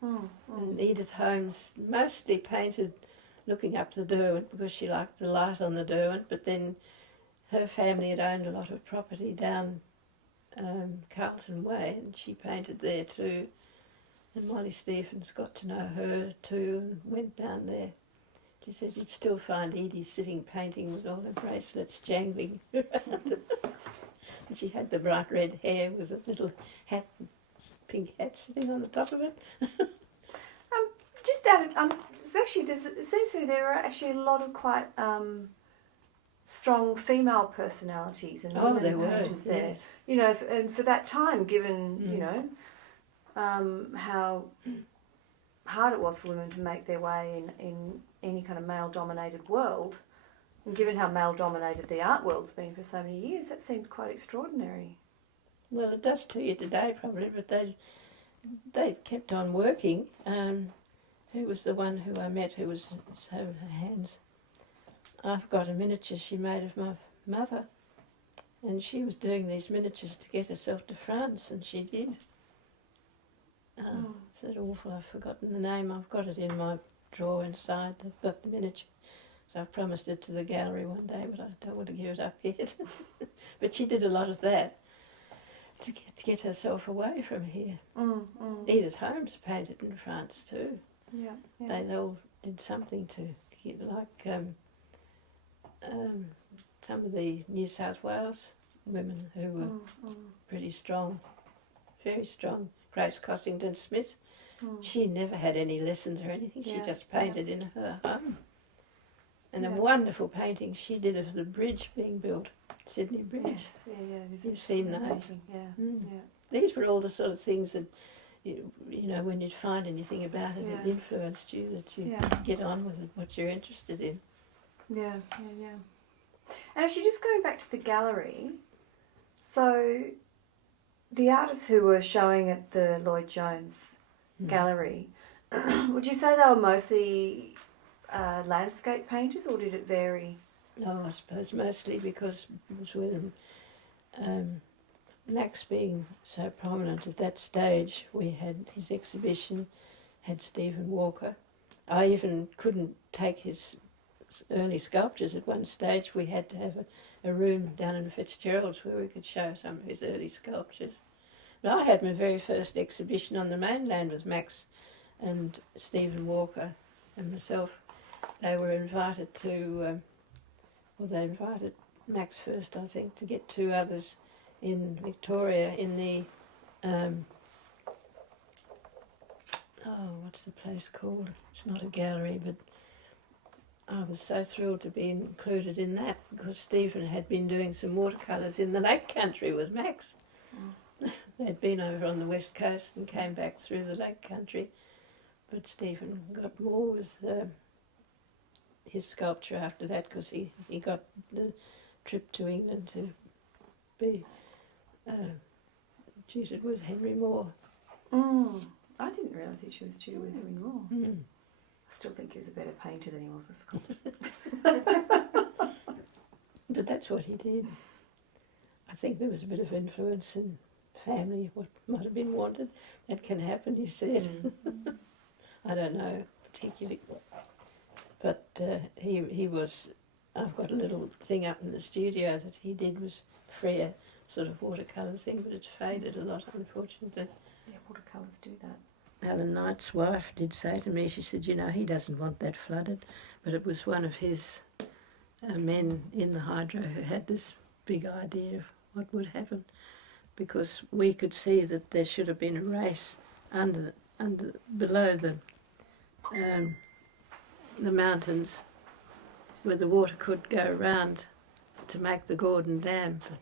And Edith Holmes mostly painted looking up the Derwent because she liked the light on the Derwent, but then her family had owned a lot of property down Carlton Way, and she painted there too. And Molly Stephens got to know her too and went down there. She said you'd still find Edie sitting painting with all her bracelets jangling around. And she had the bright red hair with a little hat, pink hat sitting on the top of it. Just out of, it's actually, it seems to me there are actually a lot of quite strong female personalities and women there were, painters there. yes. You know, and for that time, given, you know, how hard it was for women to make their way in any kind of male-dominated world, and given how male-dominated the art world's been for so many years, that seems quite extraordinary. Well, it does to you today probably, but they kept on working. Who was the one who I met who was so her hands? I've got a miniature she made of my mother, and she was doing these miniatures to get herself to France, and she did. Is that awful? I've forgotten the name. I've got it in my drawer inside. They've got the miniature. So I've promised it to the gallery one day, but I don't want to give it up yet. But she did a lot of that to get herself away from here. Edith Holmes painted in France too. Yeah. They all did something to get, like some of the New South Wales women who were pretty strong, very strong. Grace Cossington Smith, she never had any lessons or anything. She just painted in her home. And the wonderful paintings she did of the bridge being built, Sydney Bridge. Yes, yeah. You've seen those. Yeah. These were all the sort of things that, you know, when you'd find anything about it, it influenced you, that you get on with it, what you're interested in. Yeah. And actually, just going back to the gallery, so the artists who were showing at the Lloyd Jones gallery, would you say they were mostly landscape painters, or did it vary? Oh, I suppose mostly because it was with Max being so prominent at that stage. We had his exhibition, had Stephen Walker. I even couldn't take his early sculptures at one stage. We had to have a room down in Fitzgerald's where we could show some of his early sculptures. But I had my very first exhibition on the mainland with Max and Stephen Walker and myself. They were invited to, they invited Max first, I think, to get two others in Victoria in the, what's the place called? It's not a gallery, but I was so thrilled to be included in that because Stephen had been doing some watercolours in the Lake Country with Max. They'd been over on the west coast and came back through the Lake Country, but Stephen got more with his sculpture after that because he got the trip to England to be tutored with Henry Moore. I didn't realise that she was tutored with Henry Moore. I still think he was a better painter than he was a sculptor. But that's what he did. I think there was a bit of influence in family, what might have been wanted. That can happen, he said. I don't know particularly. But he was, I've got a little thing up in the studio that he did was Freya sort of watercolour thing, but it's faded a lot, unfortunately. Yeah, watercolours do that. Alan Knight's wife did say to me, she said, you know, he doesn't want that flooded, but it was one of his men in the hydro who had this big idea of what would happen, because we could see that there should have been a race below the mountains where the water could go around to make the Gordon Dam, but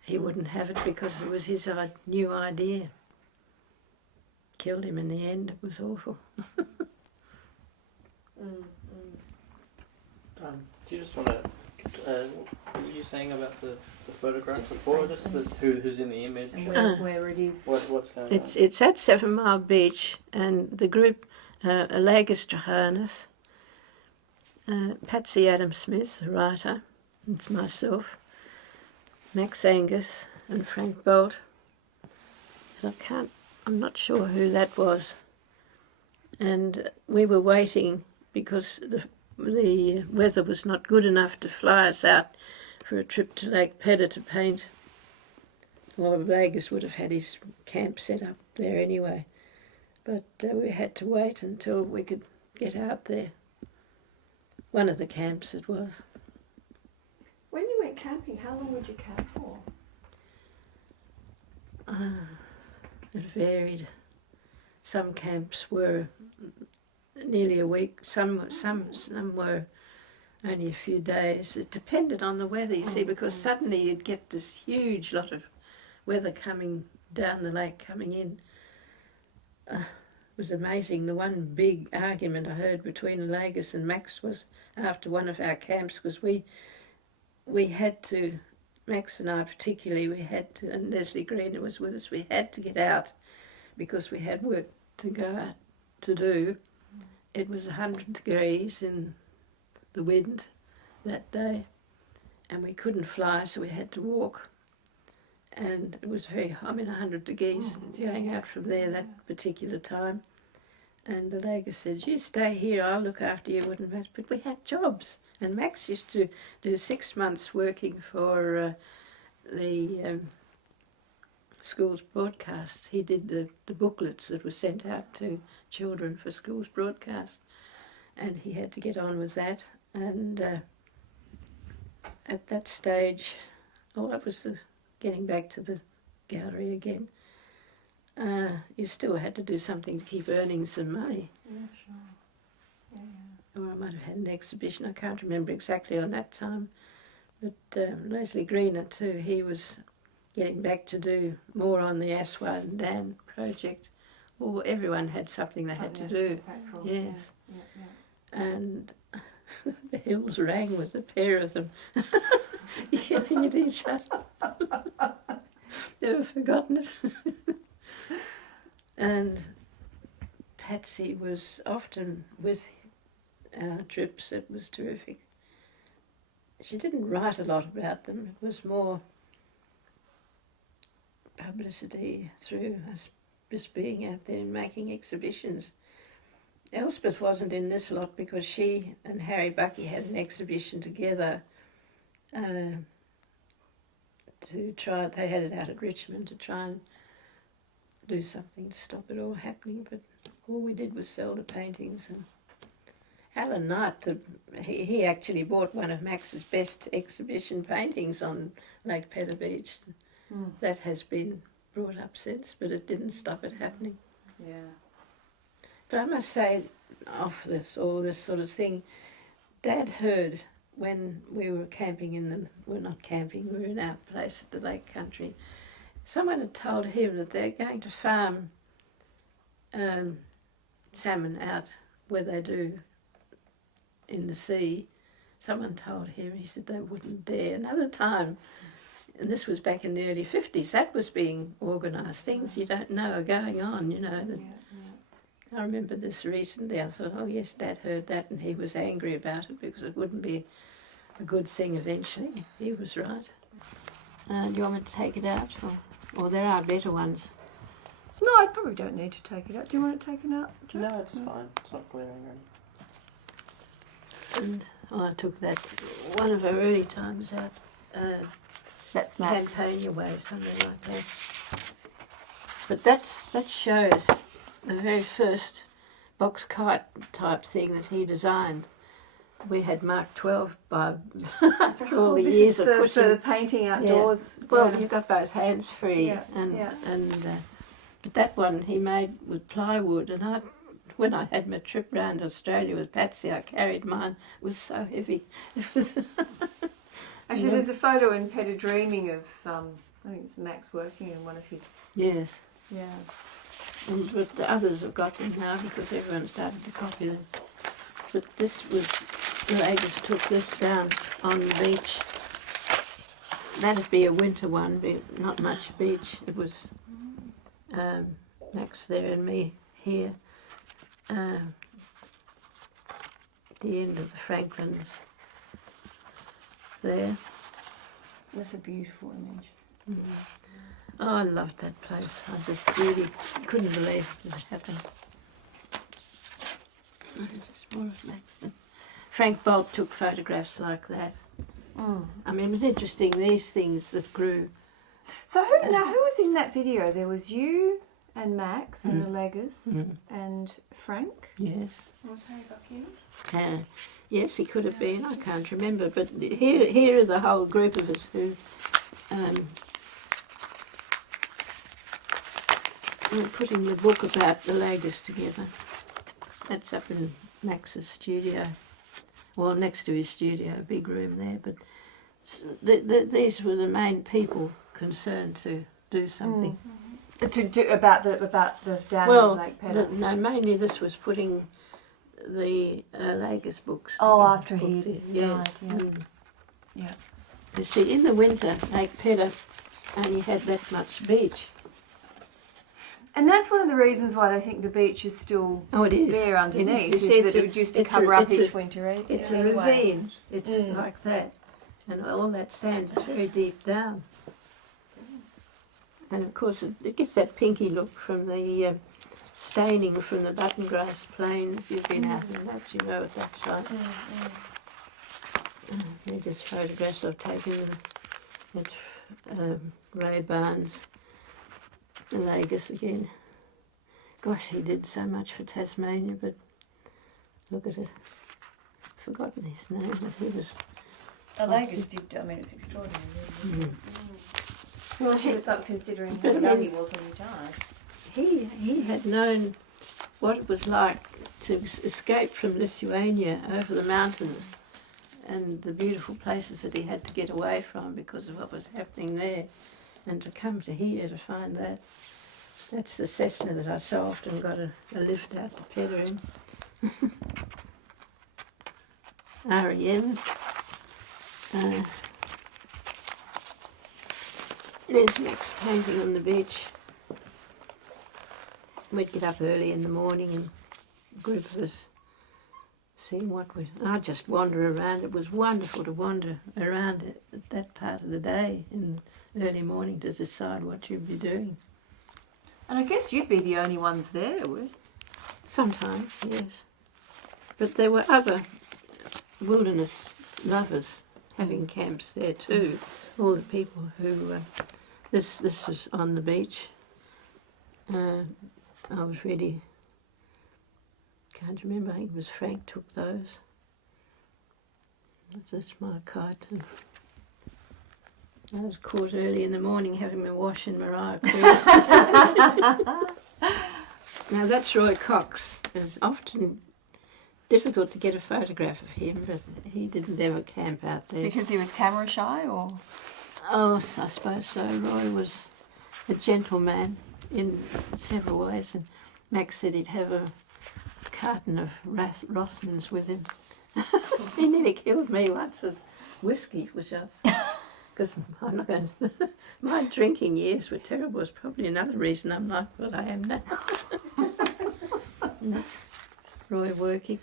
he wouldn't have it because it was his new idea. Killed him in the end. It was awful. Do you just want to? What were you saying about the photograph Just before? explain. Just who's in the image? And where it is. What's going on? It's at 7 Mile Beach, and the group Allegas Trajanus, Patsy Adam-Smith, a writer, it's myself, Max Angus and Frank Bolt. And I'm not sure who that was. And we were waiting because the weather was not good enough to fly us out for a trip to Lake Pedder to paint. Well, Vegas would have had his camp set up there anyway. But we had to wait until we could get out there. One of the camps it was. When you went camping, how long would you camp for? It varied. Some camps were nearly a week. Some were only a few days. It depended on the weather, you see, because suddenly you'd get this huge lot of weather coming down the lake, coming in. It was amazing. The one big argument I heard between Lagos and Max was after one of our camps, because we had to, Max and I particularly, we had to, and Leslie Green was with us, we had to get out because we had work to go out to do. It was 100 degrees in the wind that day, and we couldn't fly, so we had to walk. And it was 100 degrees going out from there that particular time. And the Lagos said, "You stay here, I'll look after you, wouldn't matter." But we had jobs. And Max used to do 6 months working for the school's broadcasts. He did the booklets that were sent out to children for school's broadcast. And he had to get on with that. And at that stage, that was getting back to the gallery again. You still had to do something to keep earning some money. Yeah, sure. Or I might have had an exhibition, I can't remember exactly on that time. But Leslie Greener too, he was getting back to do more on the Aswan Dam project. Well, everyone had something they had to do. Yes. And the hills rang with the pair of them yelling at each other. Never forgotten it. And Patsy was often with our trips. It was terrific. She didn't write a lot about them. It was more publicity through us just being out there and making exhibitions. Elspeth wasn't in this lot because she and Harry Bucky had an exhibition together to try. They had it out at Richmond to try and do something to stop it all happening, but all we did was sell the paintings. And Alan Knight, he actually bought one of Max's best exhibition paintings on Lake Pedder Beach. That has been brought up since, but it didn't stop it happening. Yeah. But I must say, off all this sort of thing, Dad heard when we were camping we're not camping, we were in our place at the Lake Country. Someone had told him that they're going to farm salmon out where they do in the sea. Someone told him, he said they wouldn't dare. Another time, and this was back in the early 50s, that was being organised. Things you don't know are going on, you know. I remember this recently. I thought, oh yes, Dad heard that and he was angry about it because it wouldn't be a good thing eventually. He was right. Do you want me to take it out? Or there are better ones. No, I probably don't need to take it out. Do you want it taken out, Jack? No, it's fine. It's not glaring or anything. And I took that one of our early times out. That's Max. Campania Way, something like that. But that shows the very first box kite type thing that he designed. We had Mark 12 by after all the years of pushing. For the painting outdoors. Yeah. Well, you've got both hands free, Yeah. But that one he made with plywood, and when I had my trip round Australia with Patsy, I carried mine. It was so heavy. It was. Actually, there's a photo in Pedder Dreaming of I think it's Max working in one of his. Yes. Yeah. But the others have got them now because everyone started to copy them. But this was, the ladies took this down on the beach. That'd be a winter one, but not much beach. It was Max there and me here. The the end of the Franklins there. That's a beautiful image. Oh, I loved that place. I just really couldn't believe it had happened. Oh, there's more of Max. Frank Bolt took photographs like that. I mean, it was interesting, these things that grew. So who was in that video? There was you and Max and the Leggers and Frank. Yes. Was Harry Bucky? Yes, he could have been. I can't remember. But here are the whole group of us who were putting the book about the Lagers together. That's up in Max's studio. Well, next to his studio, a big room there. But these were the main people concerned to do something. To do about the dam Well, of Lake Pedder. no, mainly this was putting the Lagers books. Oh, together. after he Yes. died, yeah. You see, in the winter, Lake Pedder only had that much beach. And that's one of the reasons why they think the beach is still It is. there underneath. It is. You Is see, that it used to cover up each winter. It's a anyway. ravine. It's like that. And all that sand is very deep down. And of course, it gets that pinky look from the staining from the button grass plains. You've been out in that, you know what that's like. They're just photographs I've taken. It's Ray Barnes, the Lagers again. Gosh, he did so much for Tasmania, but look at it. I've forgotten his name, but he was... The Lagers did, I mean, it's extraordinary. Really. Well, She was up considering but how I young mean- he was when he died. He had known what it was like to escape from Lithuania over the mountains and the beautiful places that he had to get away from because of what was happening there, and to come to here to find that. That's the Cessna that I so often got a lift out to Pedder in. REM. There's Max painting on the beach. We'd get up early in the morning and a group of us seeing I'd just wander around. It was wonderful to wander around at that part of the day in the early morning to decide what you'd be doing. And I guess you'd be the only ones there, would? Sometimes, yes. But there were other wilderness lovers having camps there too. All the people who... This was on the beach. I was really... Can't remember, I think it was Frank took those. That's my kite. And I was caught early in the morning having a wash in Mariah Creek. Now that's Roy Cox. It's often difficult to get a photograph of him, but he didn't ever camp out there. Because he was camera shy, or? Oh, I suppose so. Roy was a gentleman in several ways, and Max said he'd have a carton of Rossmans with him. He nearly killed me once with whiskey, which because I'm not going to... My drinking years were terrible. It's probably another reason I'm like what I am now. And that's Roy working.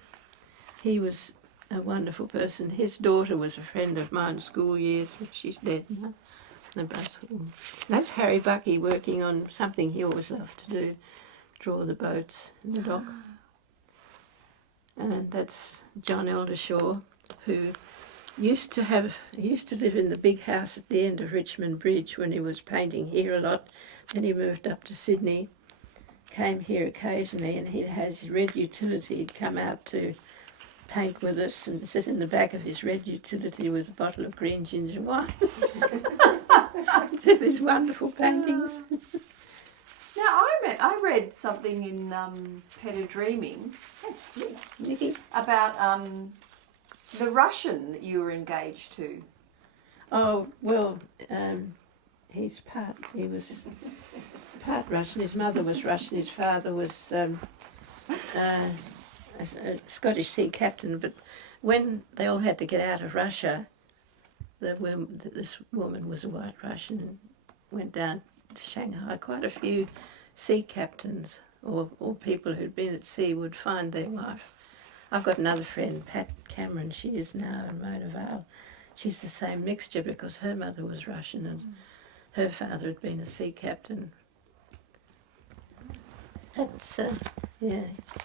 He was a wonderful person. His daughter was a friend of mine school years, but she's dead now. They're both... That's Harry Bucky working on something he always loved to do, draw the boats in the dock. And that's John Eldershaw, who used to live in the big house at the end of Richmond Bridge when he was painting here a lot. Then he moved up to Sydney, came here occasionally, and he has his red utility. He'd come out to paint with us and sit in the back of his red utility with a bottle of green ginger wine. So these wonderful paintings. Now, I read something in Pedder Dreaming Nikki? about the Russian that you were engaged to. Oh, well, he was part Russian. His mother was Russian. His father was a Scottish sea captain. But when they all had to get out of Russia, this woman was a white Russian and went down to Shanghai. Quite a few sea captains or people who'd been at sea would find their wife I've got another friend, Pat Cameron. She is now in Mona Vale. She's the same mixture because her mother was Russian and her father had been a sea captain. That's, yeah.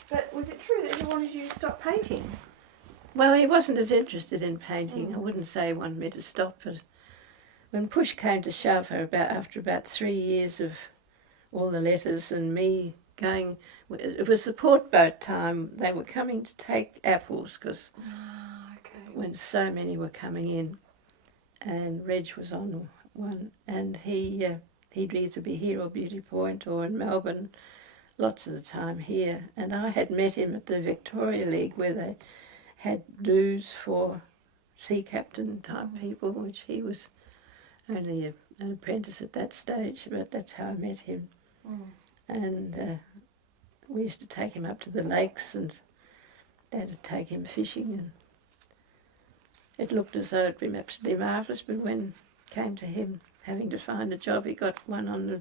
But was it true that he wanted you to stop painting? Well, he wasn't as interested in painting. I wouldn't say he wanted me to stop, but when push came to shove, after about 3 years of all the letters and me going, it was the port boat time. They were coming to take apples because when so many were coming in, and Reg was on one, and he'd either be here or Beauty Point or in Melbourne, lots of the time here. And I had met him at the Victoria League where they had dues for sea captain type people, which he was only an apprentice at that stage, but that's how I met him. And we used to take him up to the lakes and Dad would take him fishing, and it looked as though it'd been absolutely marvellous, but when it came to him having to find a job, he got one on the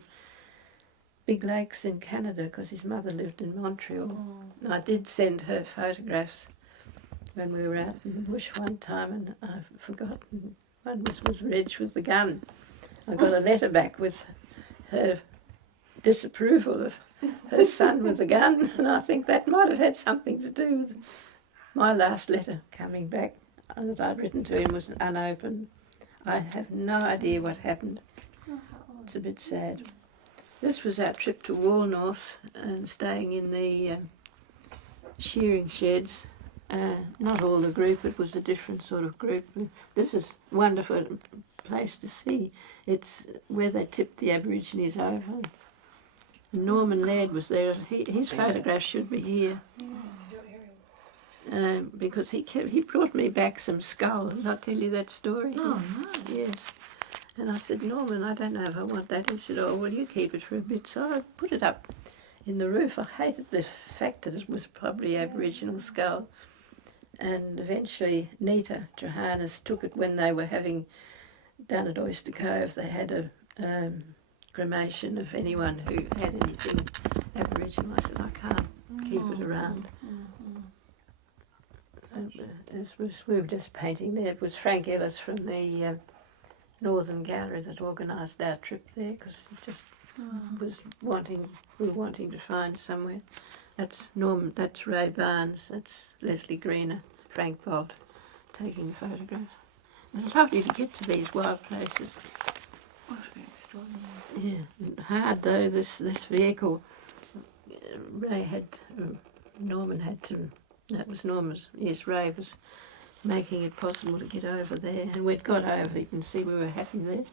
big lakes in Canada because his mother lived in Montreal. And I did send her photographs when we were out in the bush one time, and I've forgotten. One was Reg with the gun. I got a letter back with her disapproval of her son with the gun, and I think that might have had something to do with my last letter coming back that I'd written to him was unopened. I have no idea what happened. It's a bit sad. This was our trip to Walnorth and staying in the shearing sheds. Not all the group, it was a different sort of group. This is a wonderful place to see. It's where they tipped the Aborigines over. Norman Laird was there. His photograph should be here. Because he brought me back some skull. Did I tell you that story? Oh, no. Yes. And I said, Norman, I don't know if I want that. He said, oh, well, you keep it for a bit. So I put it up in the roof. I hated the fact that it was probably Aboriginal skull. And eventually Nita Johannes took it when they were having, down at Oyster Cove, they had a cremation of anyone who had anything Aboriginal. I said, I can't keep it around. We were just painting there. It was Frank Ellis from the Northern Gallery that organised our trip there because it just we were wanting to find somewhere. That's Norman, that's Ray Barnes, that's Leslie Greener, Frank Bolt taking photographs. It's lovely to get to these wild places. What an extraordinary. Yeah, and hard though, this vehicle, Norman had to, that was Norman's, yes, Ray was making it possible to get over there, and we'd got over, you can see we were happy there.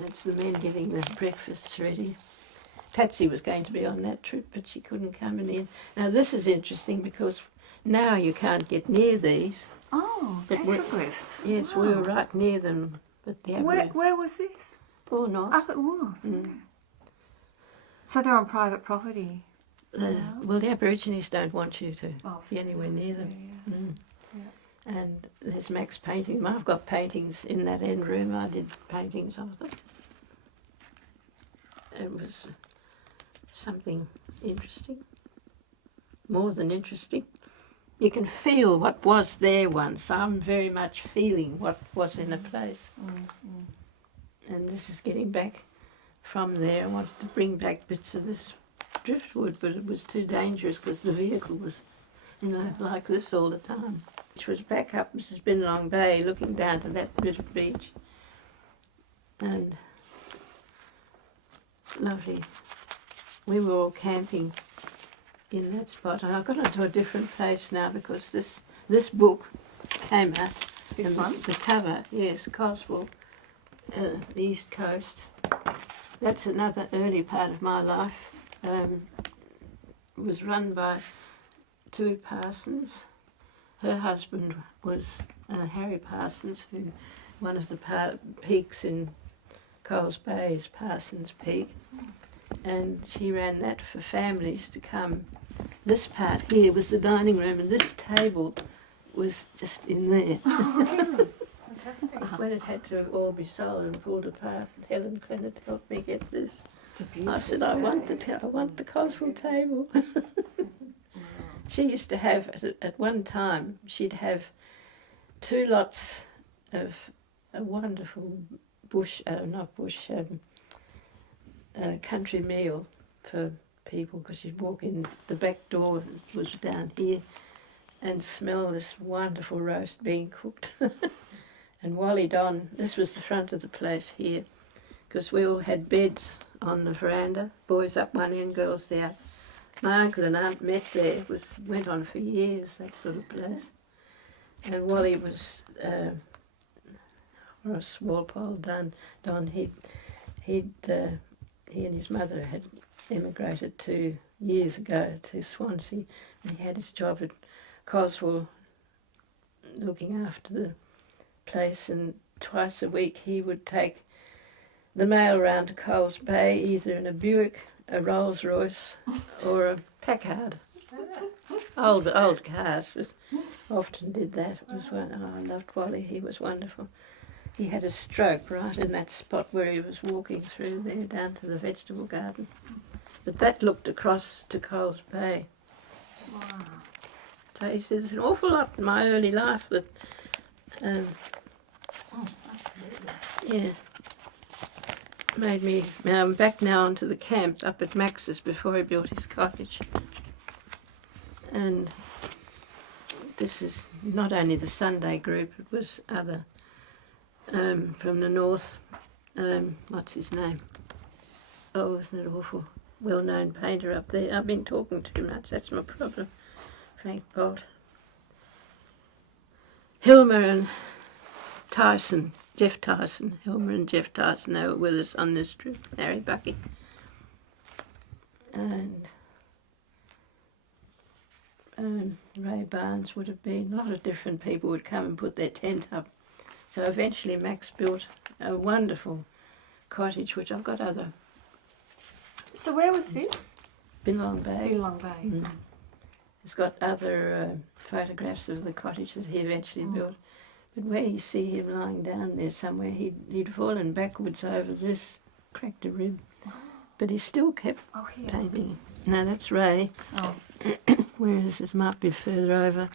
That's the men getting the breakfasts ready. Patsy was going to be on that trip, but she couldn't come in. Now this is interesting because now you can't get near these. Oh, but petroglyphs. Yes, wow. we were right near them. But the Where was this? Walnorth. Up at Walnorth. Okay. So they're on private property. Well, the Aborigines don't want you to be anywhere near them. Yeah. And there's Max painting them. I've got paintings in that end room. I did paintings of them. It was something interesting, more than interesting. You can feel what was there once. I'm very much feeling what was in a place. And this is getting back from there. I wanted to bring back bits of this driftwood, but it was too dangerous because the vehicle was, like this all the time. Which was back up Mrs. Binalong Bay, looking down to that bit of beach. And lovely. We were all camping in that spot. And I've got onto a different place now because this book came out. This one? The cover, yes, Coswell, the East Coast. That's another early part of my life. It was run by two Parsons. Her husband was Harry Parsons, who one of the peaks in Coles Bay is Parsons Peak, and she ran that for families to come. This part here was the dining room, and this table was just in there. Oh, really? Fantastic. It's when it had to all be sold and pulled apart. And Helen Clinton helped me get this. I said, I want the Coswell table. She used to have, at one time, she'd have 2 lots of a wonderful country meal for people, because she'd walk in, the back door was down here, and smell this wonderful roast being cooked. And Wally Don, this was the front of the place here, because we all had beds on the veranda, boys up one end, girls the other. My uncle and aunt met there, went on for years, that sort of place. And Wally was, Horace Walpole Don, he and his mother had emigrated 2 years ago to Swansea, and he had his job at Coswell looking after the place, and twice a week he would take the mail round to Coles Bay, either in a Buick, a Rolls Royce, or a Packard. Old cars often did that. It was one. Oh, I loved Wally. He was wonderful. He had a stroke right in that spot where he was walking through there down to the vegetable garden. But that looked across to Coles Bay. Wow. So he said, there's an awful lot in my early life that, yeah, made me. I'm back now onto the camp up at Max's before he built his cottage. And this is not only the Sunday group, it was other from the north. What's his name? Oh, isn't it awful? Well-known painter up there. I've been talking too much, that's my problem. Frank Bolt. Hilmer and Tyson, Jeff Tyson. Hilmer and Jeff Tyson, they were with us on this trip. Harry Bucky. And Ray Barnes would have been. A lot of different people would come and put their tent up. So eventually Max built a wonderful cottage, which I've got other. So where was this? Binlong Bay. Binlong Bay. Mm. It's got other photographs of the cottage that he eventually built. But where you see him lying down there somewhere, he'd fallen backwards over this, cracked a rib. But he still kept painting. No, that's Ray. Oh. Where is it? Might be further over.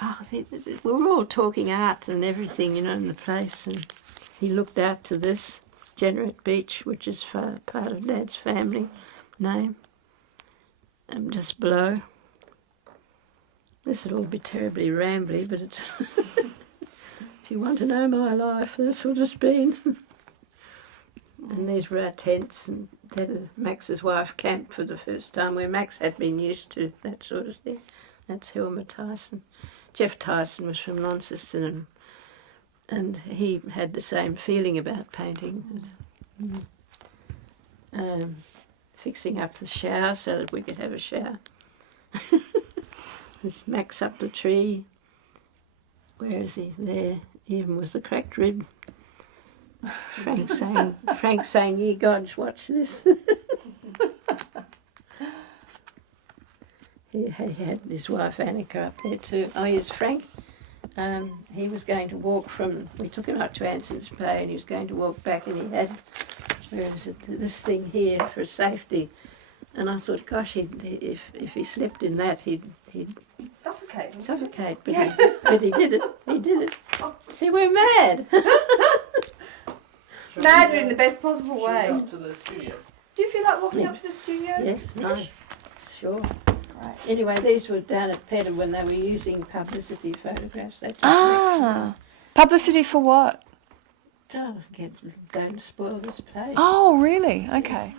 Oh, we were all talking art and everything, you know, in the place. And he looked out to this, Generate Beach, which is part of Dad's family name. Just below. This would all be terribly rambly, but it's... if you want to know my life, that's what it's been. And these were our tents, and Max's wife camped for the first time, where Max had been used to that sort of thing. That's Hilmer Tyson. Jeff Tyson was from Launceston, and he had the same feeling about painting. Fixing up the shower so that we could have a shower. There's Max up the tree. Where is he? There, even with the cracked rib. Frank saying, "Ye gods, watch this." he had his wife Annika up there too. Oh yes, Frank. He was going to walk from. We took him up to Anson's Bay, and he was going to walk back, and he had. Where is it? This thing here for safety. And I thought, gosh, if he slept in that, he'd Suffocate. suffocate. But he did it. He did it. See, we're mad. Mad in the best possible way. Up to the studio. Do you feel like walking up to the studio? Yes, nice. Sure. Right. Anyway, these were down at Pedder when they were using publicity photographs. That Publicity for what? Don't spoil this place. Oh, really? Okay.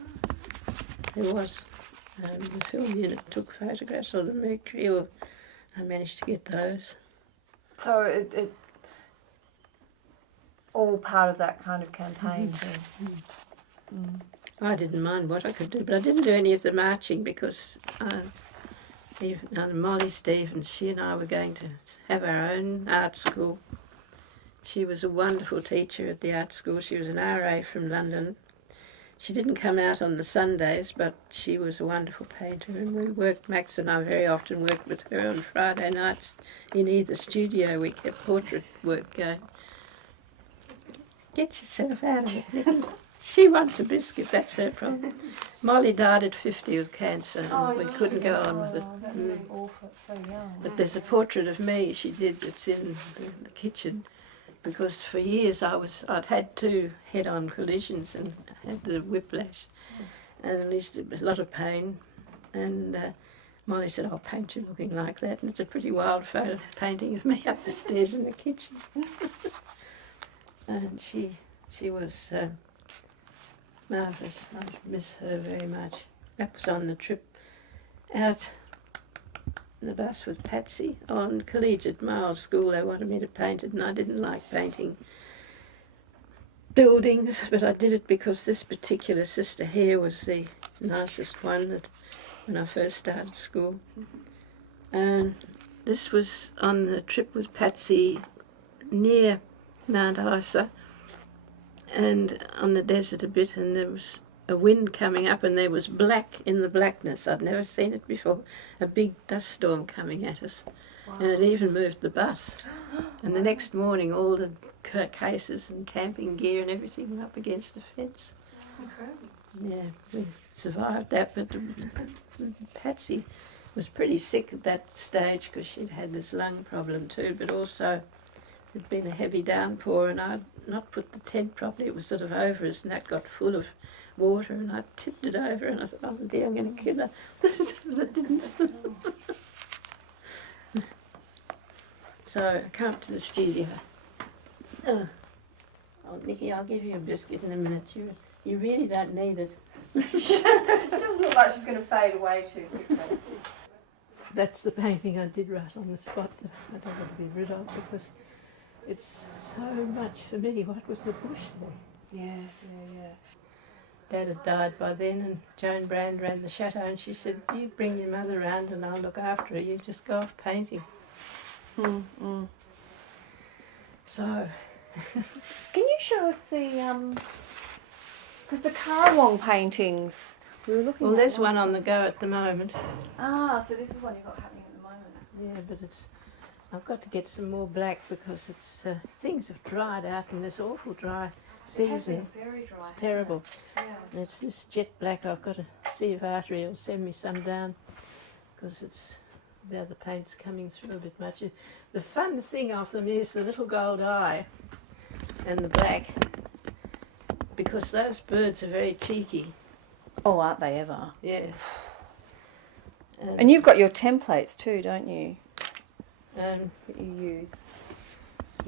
There was the film unit took photographs of the Mercury, or I managed to get those. So it all part of that kind of campaign too. I didn't mind what I could do, but I didn't do any of the marching because Molly Stevens, she and I were going to have our own art school. She was a wonderful teacher at the art school. She was an RA from London. She didn't come out on the Sundays, but she was a wonderful painter, and we worked, Max and I very often worked with her on Friday nights in either studio. We kept portrait work going. Get yourself out of it, Nicky. She wants a biscuit, that's her problem. Molly died at 50 with cancer, and we couldn't go on with it. That's awful. It's so young. But there's a portrait of me she did that's in the kitchen, because for years I'd had 2 head-on collisions and had the whiplash, and at least a lot of pain. And Molly said, "I'll paint you looking like that," and it's a pretty wild photo painting of me up the stairs in the kitchen. And she was marvellous. I miss her very much. That was on the trip out in the bus with Patsy on collegiate Miles School. They wanted me to paint it, and I didn't like painting buildings, but I did it because this particular sister here was the nicest one that when I first started school. And this was on the trip with Patsy near Mount Isa and on the desert a bit, and there was a wind coming up and there was black in the blackness. I'd never seen it before. A big dust storm coming at us. Wow. And it even moved the bus. And the next morning all the cases and camping gear and everything were up against the fence. Incredible. Yeah, we survived that, but Patsy was pretty sick at that stage because she'd had this lung problem too, but also there'd been a heavy downpour and I'd not put the tent properly. It was sort of over us and that got full of water and I tipped it over and I thought, oh dear, I'm going to kill her. But I didn't. So I come up to the studio. Oh, Nikki, I'll give you a biscuit in a minute. You really don't need it. It doesn't look like she's going to fade away too quickly. That's the painting I did right on the spot that I don't want to be rid of because it's so much for me. What was the bush there? Yeah. Dad had died by then and Joan Brand ran the chateau and she said, you bring your mother round and I'll look after her. You just go off painting. So... Can you show us the because the Karawong paintings we were looking Well, at there's one on the go at the moment. So this is one you've got happening at the moment. Yeah, but I've got to get some more black because things have dried out in this awful dry season. It has been very dry. It's terrible. Yeah. And it's this jet black. I've got to see if Artery will send me some down because the other paint's coming through a bit much. The fun thing of them is the little gold eye and the black, because those birds are very cheeky. Oh, aren't they ever? Yeah. And you've got your templates too, don't you? That you use.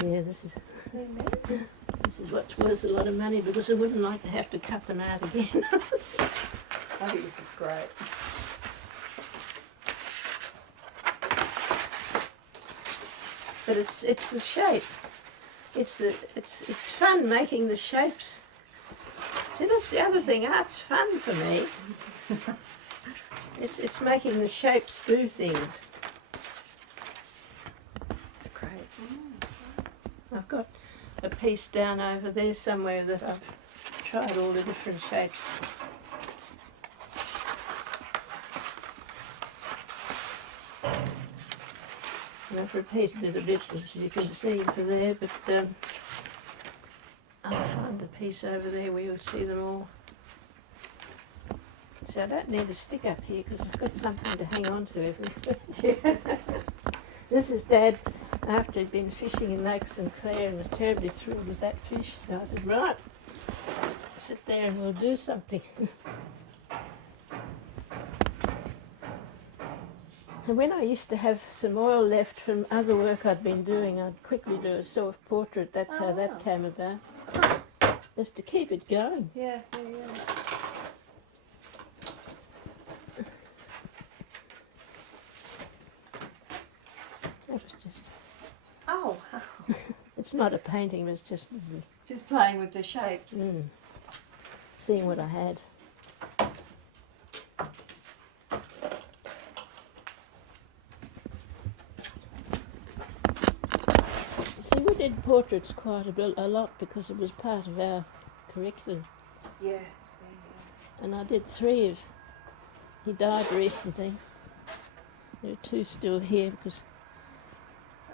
Yeah, this is what's worth a lot of money because I wouldn't like to have to cut them out again. I think this is great. But it's the shape. It's fun making the shapes. See, that's the other thing. Art's fun for me. It's making the shapes do things. It's great. I've got a piece down over there somewhere that I've tried all the different shapes. And I've repeated it a bit as you can see for there, but I'll find a piece over there where you'll see them all. So I don't need a stick up here because I've got something to hang on to everywhere. This is Dad after he'd been fishing in Lake St Clair and was terribly thrilled with that fish. So I said, right, sit there and we'll do something. And when I used to have some oil left from other work I'd been doing, I'd quickly do a self-portrait. That's how that came about. Just to keep it going. Yeah. That was just... Oh, It's not a painting, it's just just playing with the shapes. seeing what I had. See, we did portraits quite a lot because it was part of our curriculum. Yeah. And I did 3 of... He died recently. There are 2 still here because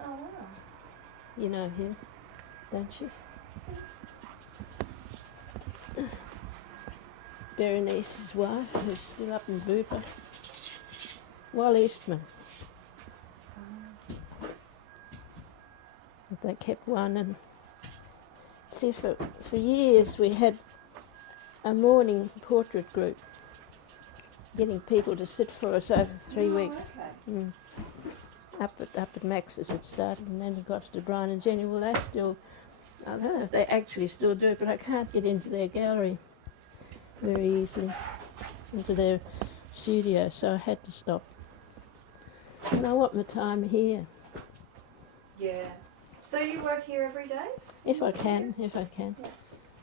Oh wow. you know him, don't you? Berenice's wife, who's still up in Bupa. Wal Eastman. They kept one, and see, for years we had a morning portrait group, getting people to sit for us over 3 weeks. Okay. Up at Max's it started, and then it got to Brian and Jenny. Well, they still, I don't know if they actually still do it, but I can't get into their gallery very easily, into their studio, so I had to stop. And I want my time here, Yeah. So you work here every day? if I can. Yeah.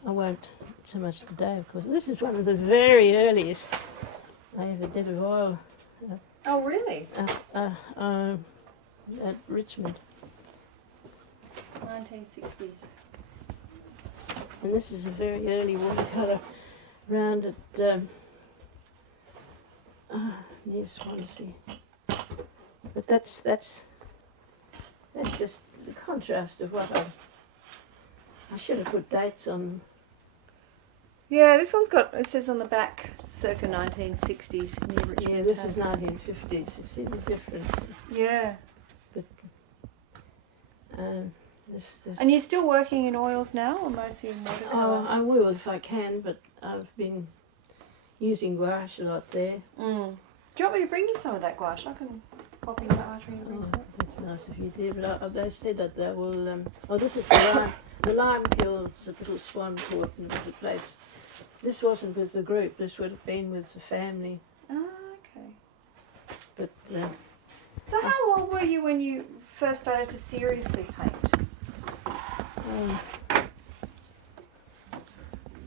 I won't so much today, of course. This is one of the very earliest I ever did of oil Oh, really? at Richmond. 1960s. And this is a very early watercolour round at near Swansea. But that's just the contrast of what I should have put dates on. Yeah, this one's got, it says on the back, circa 1960s near Richmond. Yeah, this is Tas. 1950s. You see the difference. Yeah. This. And you're still working in oils now, or mostly in Oh, watercolour? I will if I can, but I've been using gouache a lot there. Do you want me to bring you some of that gouache? I can pop in the artery and bring Oh, some. that's nice of you, dear. But they said that they will. This is the lime kilns at Little Swan Court, and it was a place. This wasn't with the group. This would have been with the family. Ah, okay. But So how old were you when you first started to seriously paint?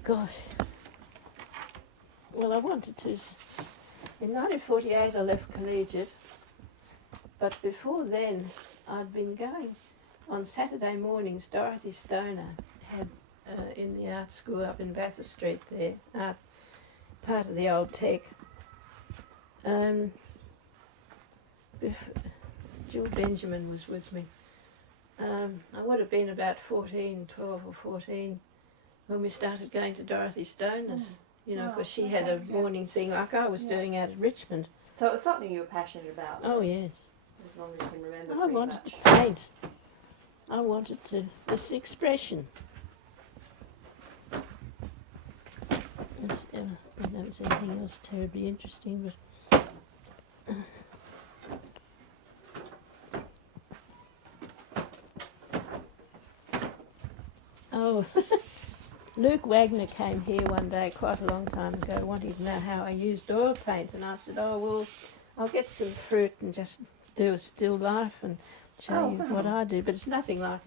gosh. Well, I wanted to. In 1948, I left collegiate. But before then, I'd been going on Saturday mornings. Dorothy Stoner had in the art school up in Bathurst Street there, part of the old tech. Jill Benjamin was with me. I would have been about 12 or 14, when we started going to Dorothy Stoner's, you know, because she had a morning thing like I was doing out at Richmond. So it was something you were passionate about. Oh, yes. As long as you can remember. I pretty wanted much. to paint. I wanted to, this expression. I don't know if there's anything else terribly interesting, but oh, Luke Wagner came here one day quite a long time ago, wanting to know how I used oil paint, and I said, oh, well, I'll get some fruit and just do a still life and show you what I do. But it's nothing like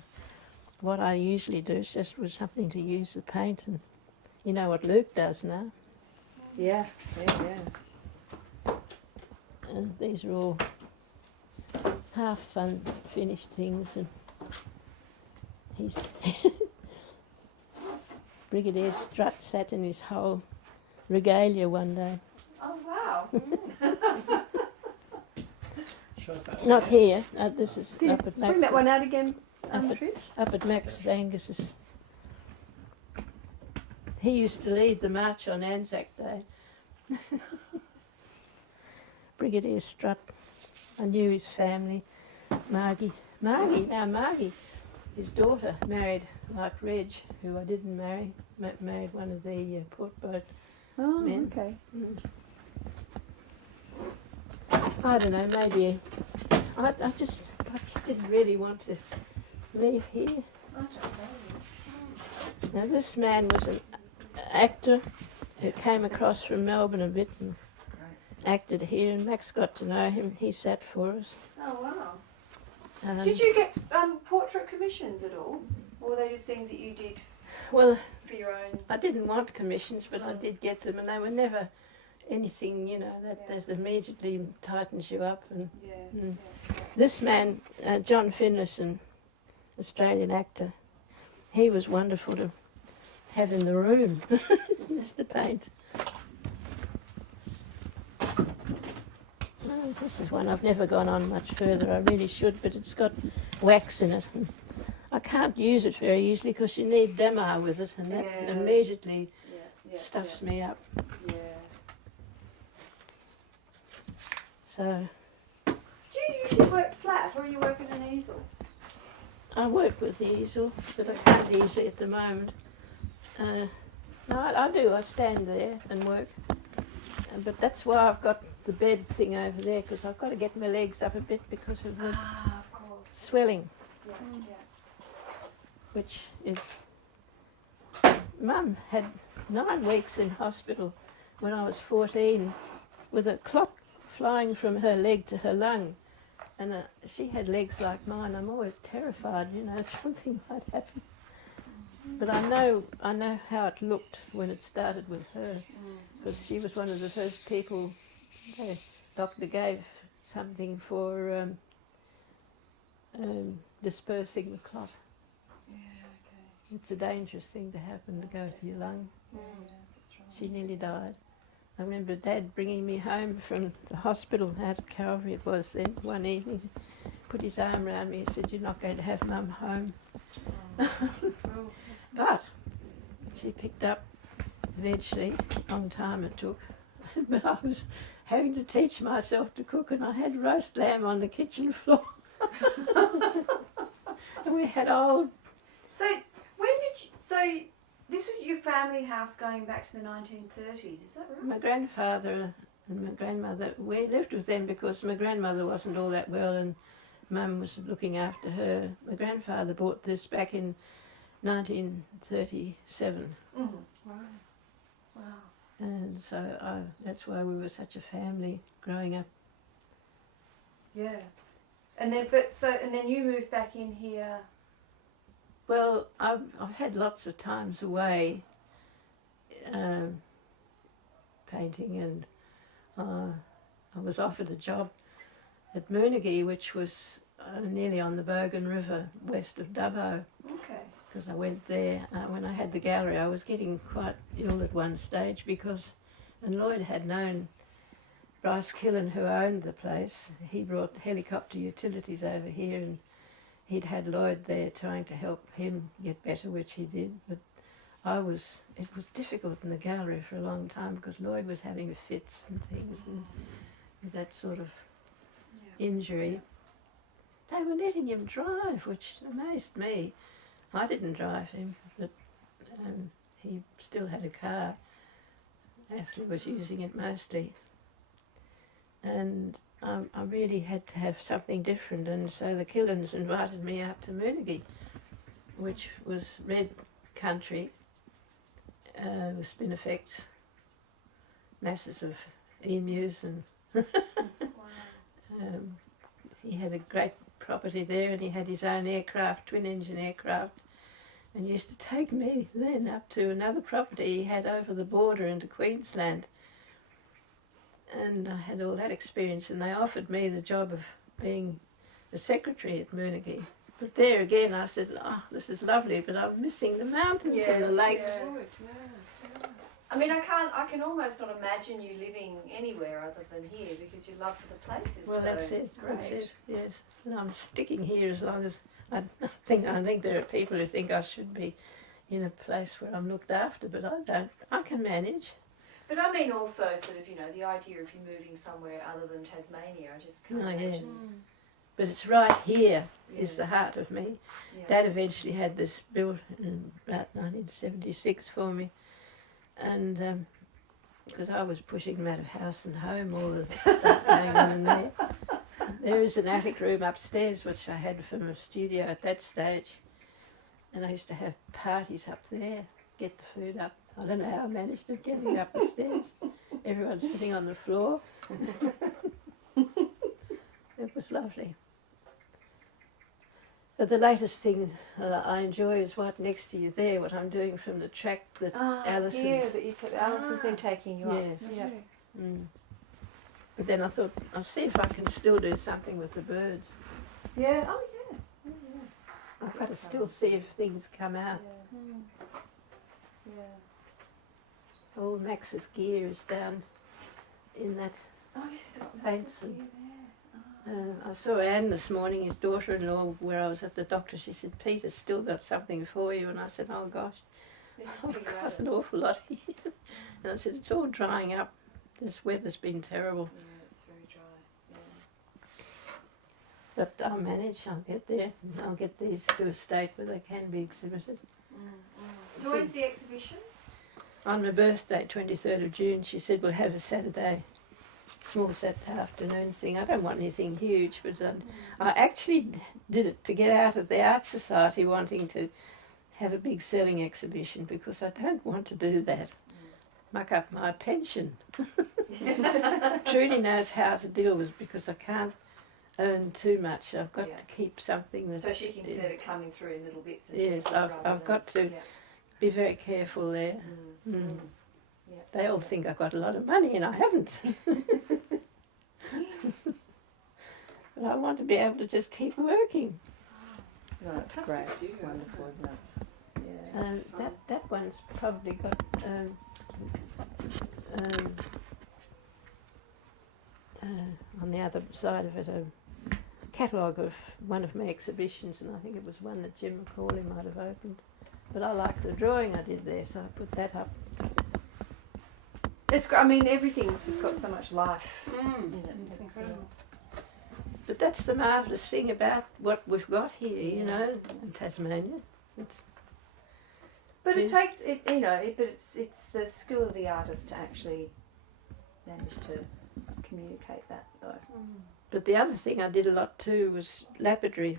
what I usually do. It's just was something to use the paint, and you know what Luke does now. Yeah. And these are all half unfinished things, and he's Brigadier Strutt sat in his whole regalia one day. Oh wow. Show us that one. Not here. This is Can you up at bring that one Max's. out again, Trish? Up at Max Angus's. He used to lead the march on Anzac Day. Brigadier Strutt. I knew his family. Margie, his daughter married like Reg, who I didn't marry. Married one of the port boat Oh, men. okay. I don't know, maybe I just didn't really want to leave here. I don't know. Now this man was an actor who came across from Melbourne a bit and acted here, and Max got to know him. He sat for us. Oh wow. Did you get portrait commissions at all? Or were they just things that you did Well, for your own? I didn't want commissions, but I did get them, and they were never anything, you know, that immediately tightens you up. And this man, John Finlayson, Australian actor, he was wonderful to have in the room, Mr. Paint. This is one I've never gone on much further. I really should, but it's got wax in it. And I can't use it very easily because you need damar with it, and that immediately stuffs me up. Yeah. So Do you usually work flat or are you working an easel? I work with the easel, but I can't easily at the moment. No, I do. I stand there and work. But that's why I've got the bed thing over there, because I've got to get my legs up a bit because of the Of course. swelling, Yeah, which is... Mum had 9 weeks in hospital when I was 14 with a clot flying from her leg to her lung. And she had legs like mine. I'm always terrified, something might happen. But I know how it looked when it started with her, because she was one of the first people the doctor gave something for dispersing the clot. Yeah, okay. It's a dangerous thing to happen, to go to your lung. Yeah, that's right. She nearly died. I remember Dad bringing me home from the hospital out at Calvary it was then, one evening, put his arm around me and said, "You're not going to have Mum home." But she picked up eventually, a long time it took. But I was having to teach myself to cook, and I had roast lamb on the kitchen floor. And we had old... So this was your family house going back to the 1930s, is that right? My grandfather and my grandmother, we lived with them because my grandmother wasn't all that well and Mum was looking after her. My grandfather bought this back in 1937. Mm. Right. Wow. And so that's why we were such a family growing up. Yeah. And then you moved back in here. Well, I've had lots of times away painting, and I was offered a job at Moonagee, which was nearly on the Bogan River, west of Dubbo. Okay. Because I went there when I had the gallery. I was getting quite ill at one stage and Lloyd had known Bryce Killen, who owned the place. He brought helicopter utilities over here, and he'd had Lloyd there trying to help him get better, which he did. But it was difficult in the gallery for a long time because Lloyd was having fits and things, and with that sort of injury. They were letting him drive, which amazed me. I didn't drive him, but he still had a car. Ashley was using it mostly. And I really had to have something different, and so the Killens invited me out to Moonagee, which was red country with spinifex, masses of emus, and he had a great property there, and he had his own aircraft, twin-engine aircraft, and used to take me then up to another property he had over the border into Queensland. And I had all that experience, and they offered me the job of being the secretary at Moonagee. But there again I said, this is lovely, but I'm missing the mountains and the lakes. Yeah. I mean, I can almost not imagine you living anywhere other than here because your love for the place is Well, so that's it. great. That's it. Yes, and I'm sticking here as long as I think there are people who think I should be in a place where I'm looked after, but I don't. I can manage. But I mean, also sort of, the idea of you moving somewhere other than Tasmania, I just can't imagine. But it's right here is the heart of me. Yeah. Dad eventually had this built in about 1976 for me, and because I was pushing him out of house and home, all the stuff going on in there. There is an attic room upstairs which I had from a studio at that stage, and I used to have parties up there, get the food up. I don't know how I managed it, getting up the stairs. Everyone's sitting on the floor. It was lovely. But the latest thing I enjoy is right next to you there, what I'm doing from the track that Alison's... Alison's been taking you Yes. up. Yeah. Mm. But then I thought, I'll see if I can still do something with the birds. Yeah. Oh, yeah. I've got to still see if things come out. Yeah. All Max's gear is down in that Oh, you still paints. I saw Anne this morning, his daughter-in-law, where I was at the doctor. She said, "Peter's still got something for you." And I said, "Oh gosh, I've got an awful lot here." And I said, "It's all drying up. This weather's been terrible." Yeah, it's very dry. But I'll manage, I'll get there. And I'll get these to a state where they can be exhibited. So when's the exhibition? On my birthday, 23rd of June, she said we'll have a Saturday, small Saturday afternoon thing. I don't want anything huge, but I actually did it to get out of the Art Society wanting to have a big selling exhibition, because I don't want to do that. Muck up my pension. Trudy knows how to deal with it, because I can't earn too much. I've got to keep something that... So she can get it coming through in little bits. And Yes, I've got to be very careful there. Mm. Yeah. They all think I've got a lot of money, and I haven't. But I want to be able to just keep working. Oh, that's great. It's wonderful, isn't it? Yeah. That one's probably got on the other side of it a catalogue of one of my exhibitions, and I think it was one that Jim Macaulay might have opened. But I like the drawing I did there, so I put that up. It's. I mean, everything's just got so much life in it. It's incredible. But that's the marvellous thing about what we've got here, you know, in Tasmania. But it takes it, you know. But it's the skill of the artist to actually manage to communicate that, though. But the other thing I did a lot too was lapidary,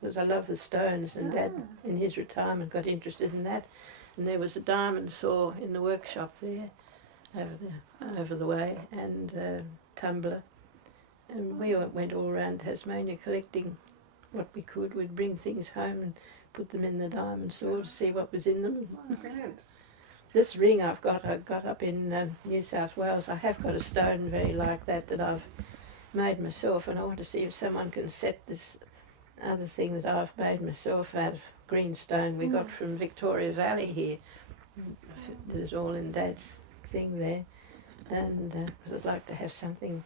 because I love the stones, and Dad in his retirement got interested in that. And there was a diamond saw in the workshop there, over the way, and tumbler. And we went all around Tasmania collecting what we could. We'd bring things home and put them in the diamond saw to see what was in them. Oh, brilliant. This ring I got up in New South Wales. I have got a stone very like that I've made myself, and I want to see if someone can set this other thing that I've made myself out of green stone we got from Victoria Valley here. Did it all in Dad's thing there, and because I'd like to have something,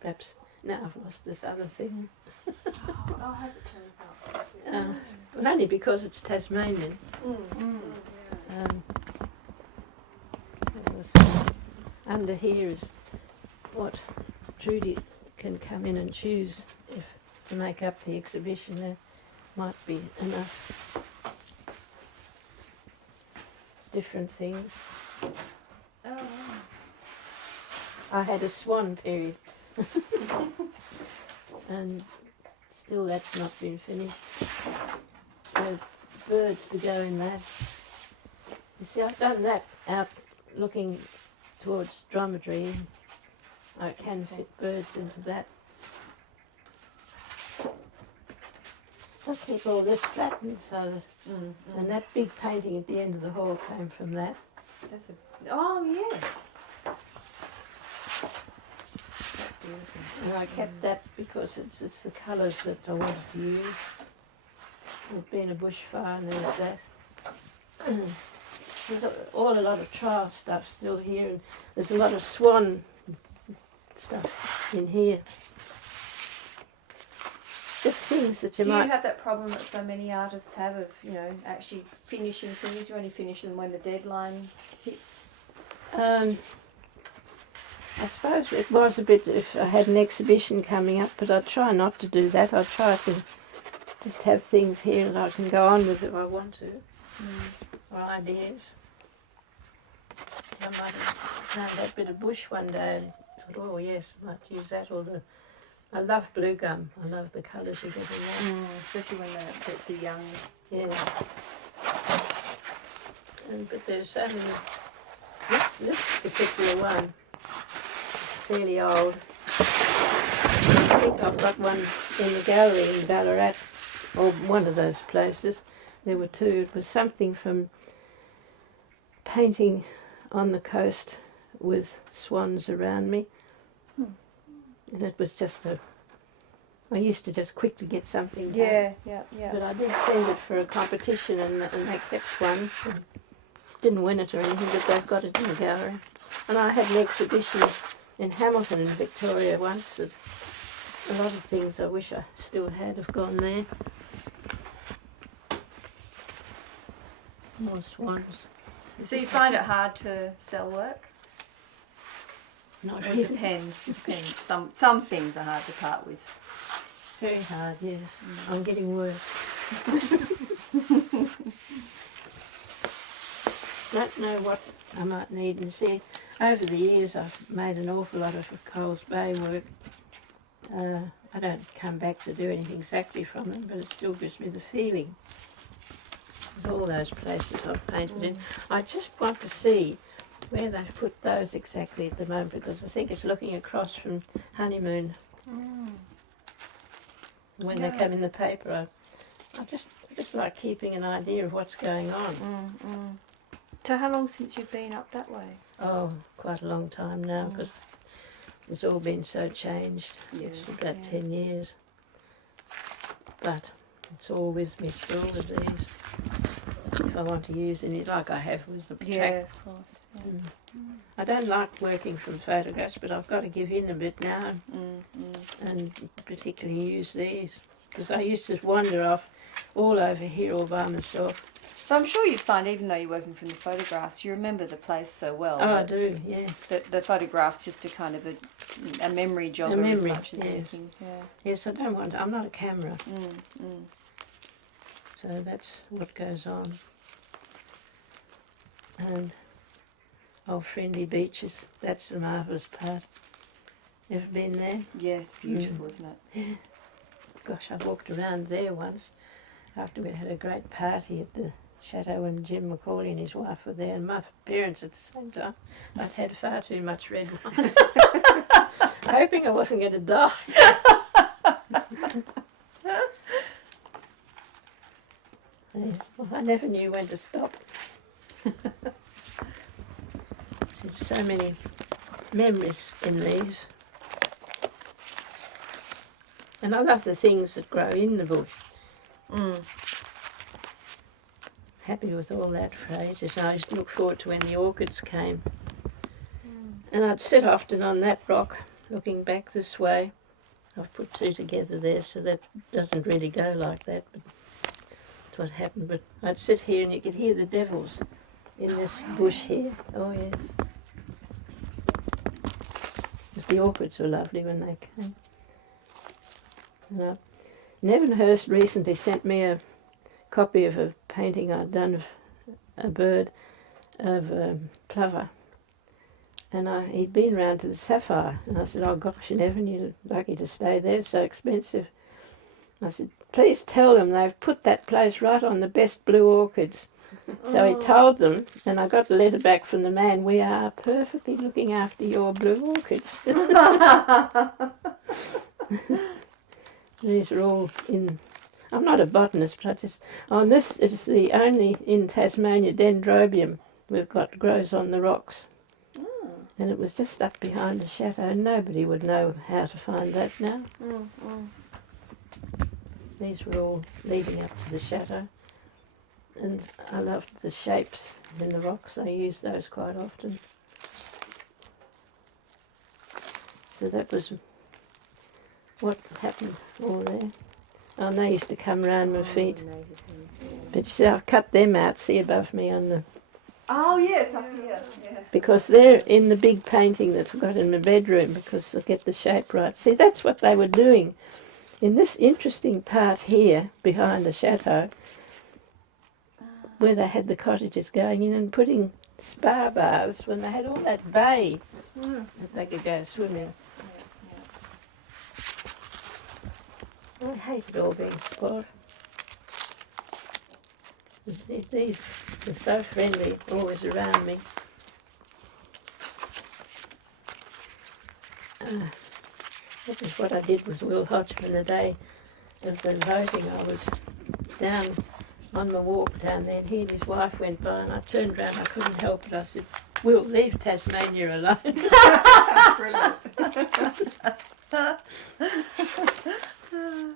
perhaps. Now I've lost this other thing. I'll have it turns up. But only because it's Tasmanian. Under here is what Trudy can come in and choose if to make up the exhibition. There might be enough different things. I had a swan period. And still that's not been finished. The birds to go in that. You see, I've done that out looking towards dromedary. I can fit birds into that. I'll keep all this flattened so that, and that big painting at the end of the hall came from that. Oh yes. And I kept that because it's the colours that I wanted to use. There's been a bushfire and there's that. There's a lot of trial stuff still here, and there's a lot of swan stuff in here. Just things that you Do might... you have that problem that so many artists have of, you know, actually finishing things? You only finish them when the deadline hits? I suppose it was a bit if I had an exhibition coming up, but I try not to do that. I try to just have things here that I can go on with if I want to, or ideas. So I might have found that bit of bush one day and thought, oh yes, I might use that. Or I love blue gum. I love the colours you get in that. Especially when they're young. Yeah. But there's so many. This particular one. Fairly old. I think I've got one in the gallery in Ballarat, or one of those places. There were two. It was something from painting on the coast with swans around me. And it was just I used to just quickly get something done. Yeah. But I did send it for a competition, and they kept one. Didn't win it or anything, but they've got it in the gallery. And I had an exhibition in Hamilton in Victoria once. A lot of things I wish I still had have gone there. More swans. So you find it hard to sell work? Not Or really. it depends. It depends. Some things are hard to part with. very hard, yes. I'm getting worse. Don't know what I might need. And see, over the years I've made an awful lot of Coles Bay work. I don't come back to do anything exactly from them, but it still gives me the feeling. With all those places I've painted in. I just want to see where they've put those exactly at the moment, because I think it's looking across from Honeymoon. When they come in the paper, I just like keeping an idea of what's going on. So how long since you've been up that way? Oh, quite a long time now, because it's all been so changed. It's about 10 years. But it's all with me still with these. If I want to use any, like I have with the track. Of course. I don't like working from photographs, but I've got to give in a bit now and particularly use these. Because I used to wander off all over here all by myself. So I'm sure you find, even though you're working from the photographs, you remember the place so well. Oh, I do, yes. The photograph's just a kind of a memory jogger as much as anything. Yeah. Yes, I don't want, I'm not a camera. So that's what goes on. And old Friendly Beaches, that's the marvellous part. Ever been there? Yeah, it's beautiful, isn't it? Gosh, I walked around there once after we'd had a great party at the Chateau, and Jim McCauley and his wife were there, and my parents at the same time. I'd had far too much red wine. Hoping I wasn't going to die. Yes, well, I never knew when to stop. There's so many memories in these. And I love the things that grow in the bush. Happy with all that for ages. I used to look forward to when the orchids came. And I'd sit often on that rock looking back this way. I've put two together there, so that doesn't really go like that, but that's what happened. But I'd sit here and you could hear the devils in this bush here. Oh yes. But the orchids were lovely when they came. And Nevenhurst recently sent me a copy of a painting I'd done of a bird, of plover. And he'd been round to the Sapphire, and I said, oh gosh, Neven, you're lucky to stay there, it's so expensive. I said, please tell them they've put that place right on the best blue orchids. So he told them, and I got the letter back from the man, we are perfectly looking after your blue orchids. These are all in, I'm not a botanist, but I just, this is the only in Tasmania dendrobium we've got, grows on the rocks. And it was just up behind the chateau. Nobody would know how to find that now. These were all leading up to the chateau. And I loved the shapes in the rocks. I used those quite often. So that was what happened all there. And they used to come round my feet. But you see, I've cut them out, see above me on the... Oh yes, up here. Yeah. Because they're in the big painting that I've got in my bedroom, because I get the shape right. See, that's what they were doing. In this interesting part here, behind the chateau, where they had the cottages going in and putting spa baths when they had all that bay that they could go swimming. I hated all being spoiled. These are so friendly, always around me. That was what I did with Will Hodgman the day of the voting. I was down on my walk down there, and he and his wife went by, and I turned round, I couldn't help it. I said, Will, leave Tasmania alone. Brilliant.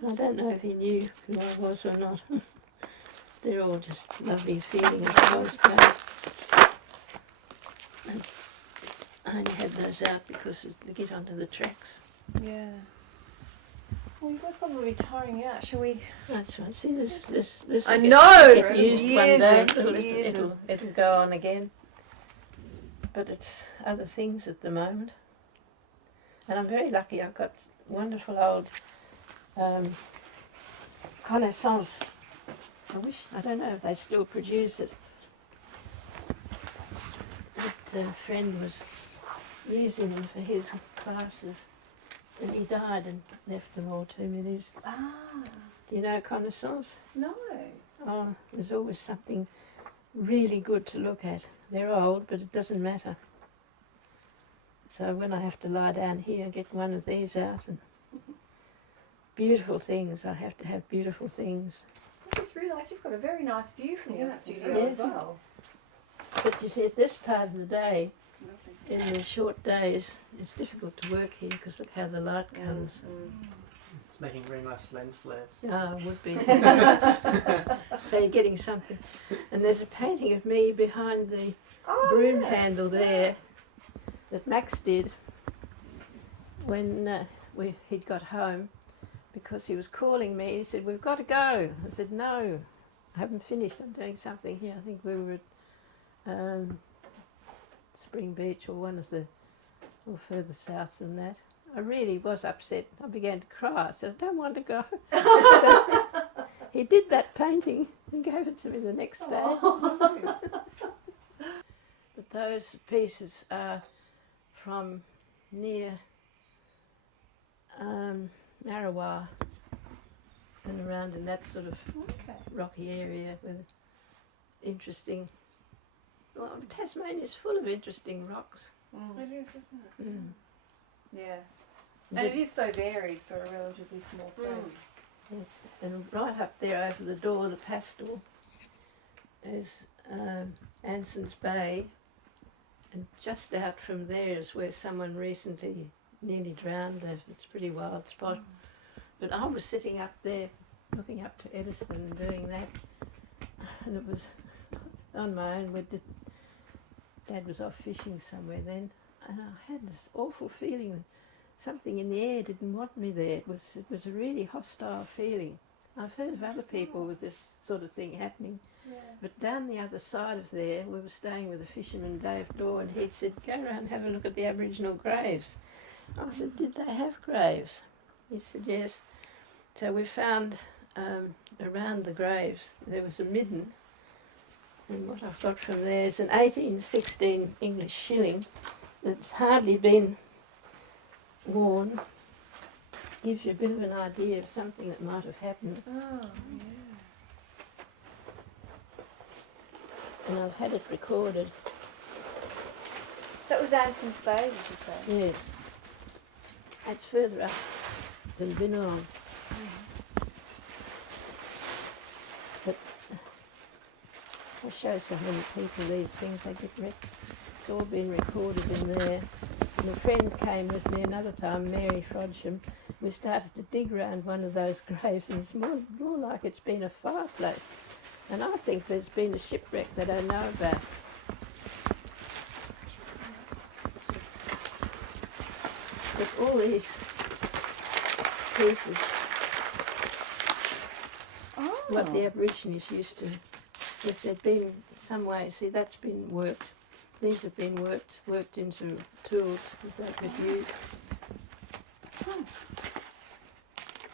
I don't know if he knew who I was or not. They're all just lovely feeling of Coles Bay. I only had those out because to get onto the tracks. Yeah. Well, you're probably tiring out. Shall we? That's right. See, this I will know, get it's used one years day. and years It'll go on again. But it's other things at the moment. And I'm very lucky. I've got wonderful old connaissance. I don't know if they still produce it. This friend was using them for his classes, and he died and left them all to me. Do you know connaissance? No. Oh, there's always something really good to look at. They're old, but it doesn't matter. So when I have to lie down here, get one of these out, and beautiful things. I have to have beautiful things. I just realised you've got a very nice view from your Yeah, studio yes. as well. But you see, at this part of the day, in the short days, it's difficult to work here because look how the light comes. It's making very nice lens flares. Ah, would be. So you're getting something. And there's a painting of me behind the broom handle there that Max did when he'd got home, because he was calling me. He said, "We've got to go." I said, "No, I haven't finished. I'm doing something here." I think we were at Spring Beach or or further south than that. I really was upset. I began to cry. I said, "I don't want to go." So he did that painting and gave it to me the next day. But those pieces are from near Marrawar and around in that sort of rocky area with interesting... Well, Tasmania's full of interesting rocks. It is, isn't it? Yeah. And it is so varied for a relatively small place. And right up there over the door, the pastel, is Anson's Bay, and just out from there is where someone recently nearly drowned. It's a pretty wild spot. But I was sitting up there looking up to Edison and doing that, and it was on my own. Dad was off fishing somewhere then, and I had this awful feeling that something in the air didn't want me there. It was a really hostile feeling. I've heard of other people with this sort of thing happening, but down the other side of there, we were staying with a fisherman, Dave Daw, and he'd said, "Go around and have a look at the Aboriginal graves." I said, "Did they have graves?" He said, "Yes." So we found around the graves there was a midden, and what I've got from there is an 1816 English shilling that's hardly been worn. Gives you a bit of an idea of something that might have happened. Oh, And I've had it recorded. That was Anson's Bay, did you say? Yes. It's further up than Binalong. But I show so many people these things, they get wrecked. It's all been recorded in there. And a friend came with me another time, Mary Frodsham. We started to dig around one of those graves, and it's more like it's been a fireplace. And I think there's been a shipwreck that I know about. But all these pieces, what the Aborigines used to, if there'd been some way, see, that's been worked. These have been worked into tools that they could use.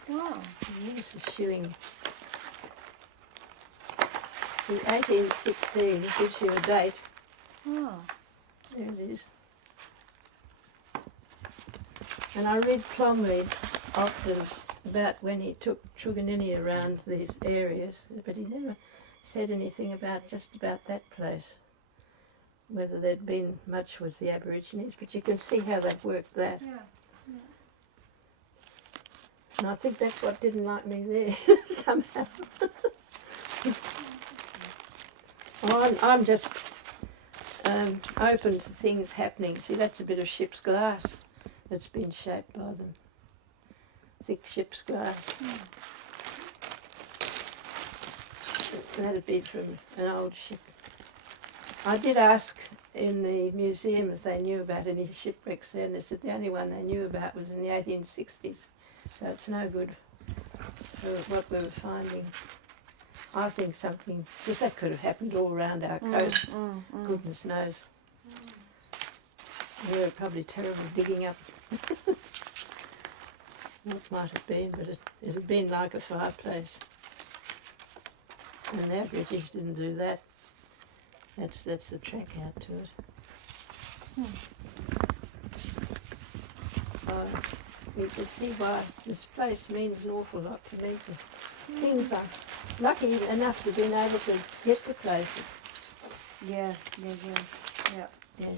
Wow. And this is shilling. See, 1816 gives you a date. Oh. There it is. And I read Plumley often about when he took Truganini around these areas, but he never said anything about just about that place, whether there'd been much with the Aborigines, but you can see how they've worked that. Yeah. And I think that's what didn't like me there, somehow. I'm just open to things happening. See, that's a bit of ship's glass that's been shaped by them. Thick ship's glass. That'd be from an old ship. I did ask in the museum if they knew about any shipwrecks there, and they said the only one they knew about was in the 1860s. So it's no good for what we were finding. I think something, because that could have happened all around our coast, goodness knows. We were probably terrible digging up. What might have been, but it had been like a fireplace. And our British didn't do that. That's the track out to it. So you can see why this place means an awful lot to me. Things I'm lucky enough to have been able to get the places. Yeah. Yeah.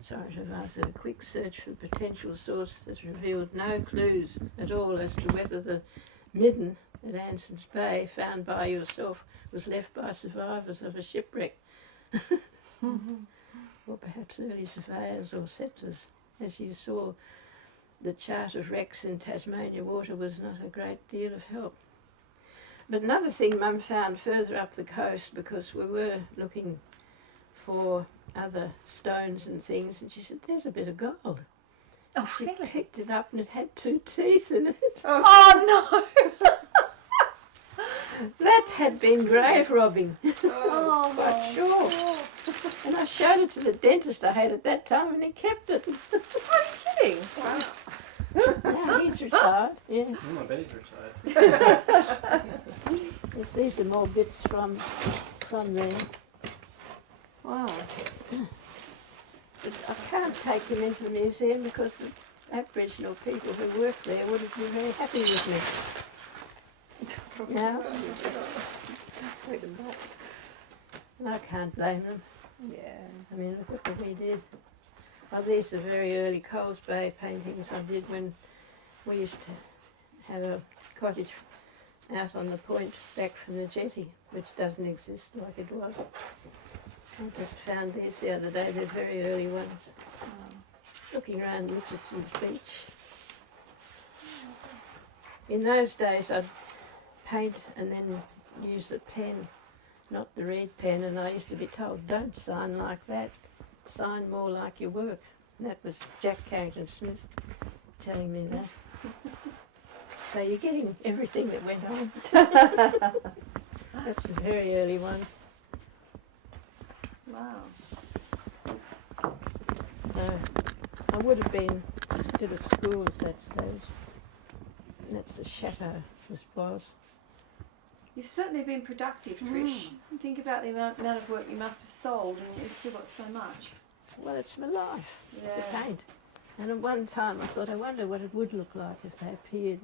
Sorry to ask, a quick search for potential source has revealed no clues at all as to whether the midden at Anson's Bay, found by yourself, was left by survivors of a shipwreck. Or perhaps early surveyors or settlers. As you saw, the chart of wrecks in Tasmania water was not a great deal of help. But another thing Mum found further up the coast, because we were looking for other stones and things, and she said, there's a bit of gold. Oh, She really? picked it up and it had 2 teeth in it. Oh no! That had been grave robbing, Oh, quite sure. And I showed it to the dentist I had at that time and he kept it. Kidding? Now he's retired, yes. I bet he's retired. Yes, these are more bits from there. Wow. But I can't take them into the museum because the Aboriginal people who work there wouldn't be very happy with me. No. Take them back. And I can't blame them. Yeah. I mean, look at what we did. Oh, these are very early Coles Bay paintings I did when we used to have a cottage out on the point back from the jetty, which doesn't exist like it was. I just found these the other day, they're very early ones. Looking around Richardson's Beach. In those days I'd paint and then use the pen, not the red pen, and I used to be told, don't sign like that, sign more like your work. And that was Jack Carrington Smith telling me that. So you're getting everything that went on. That's a very early one. Wow. I would have been still at school at that stage. And that's the chateau, this was. You've certainly been productive, Trish. Think about the amount of work you must have sold, and you've still got so much. Well, it's my life, Yeah. the paint. And at one time I thought, I wonder what it would look like if they appeared.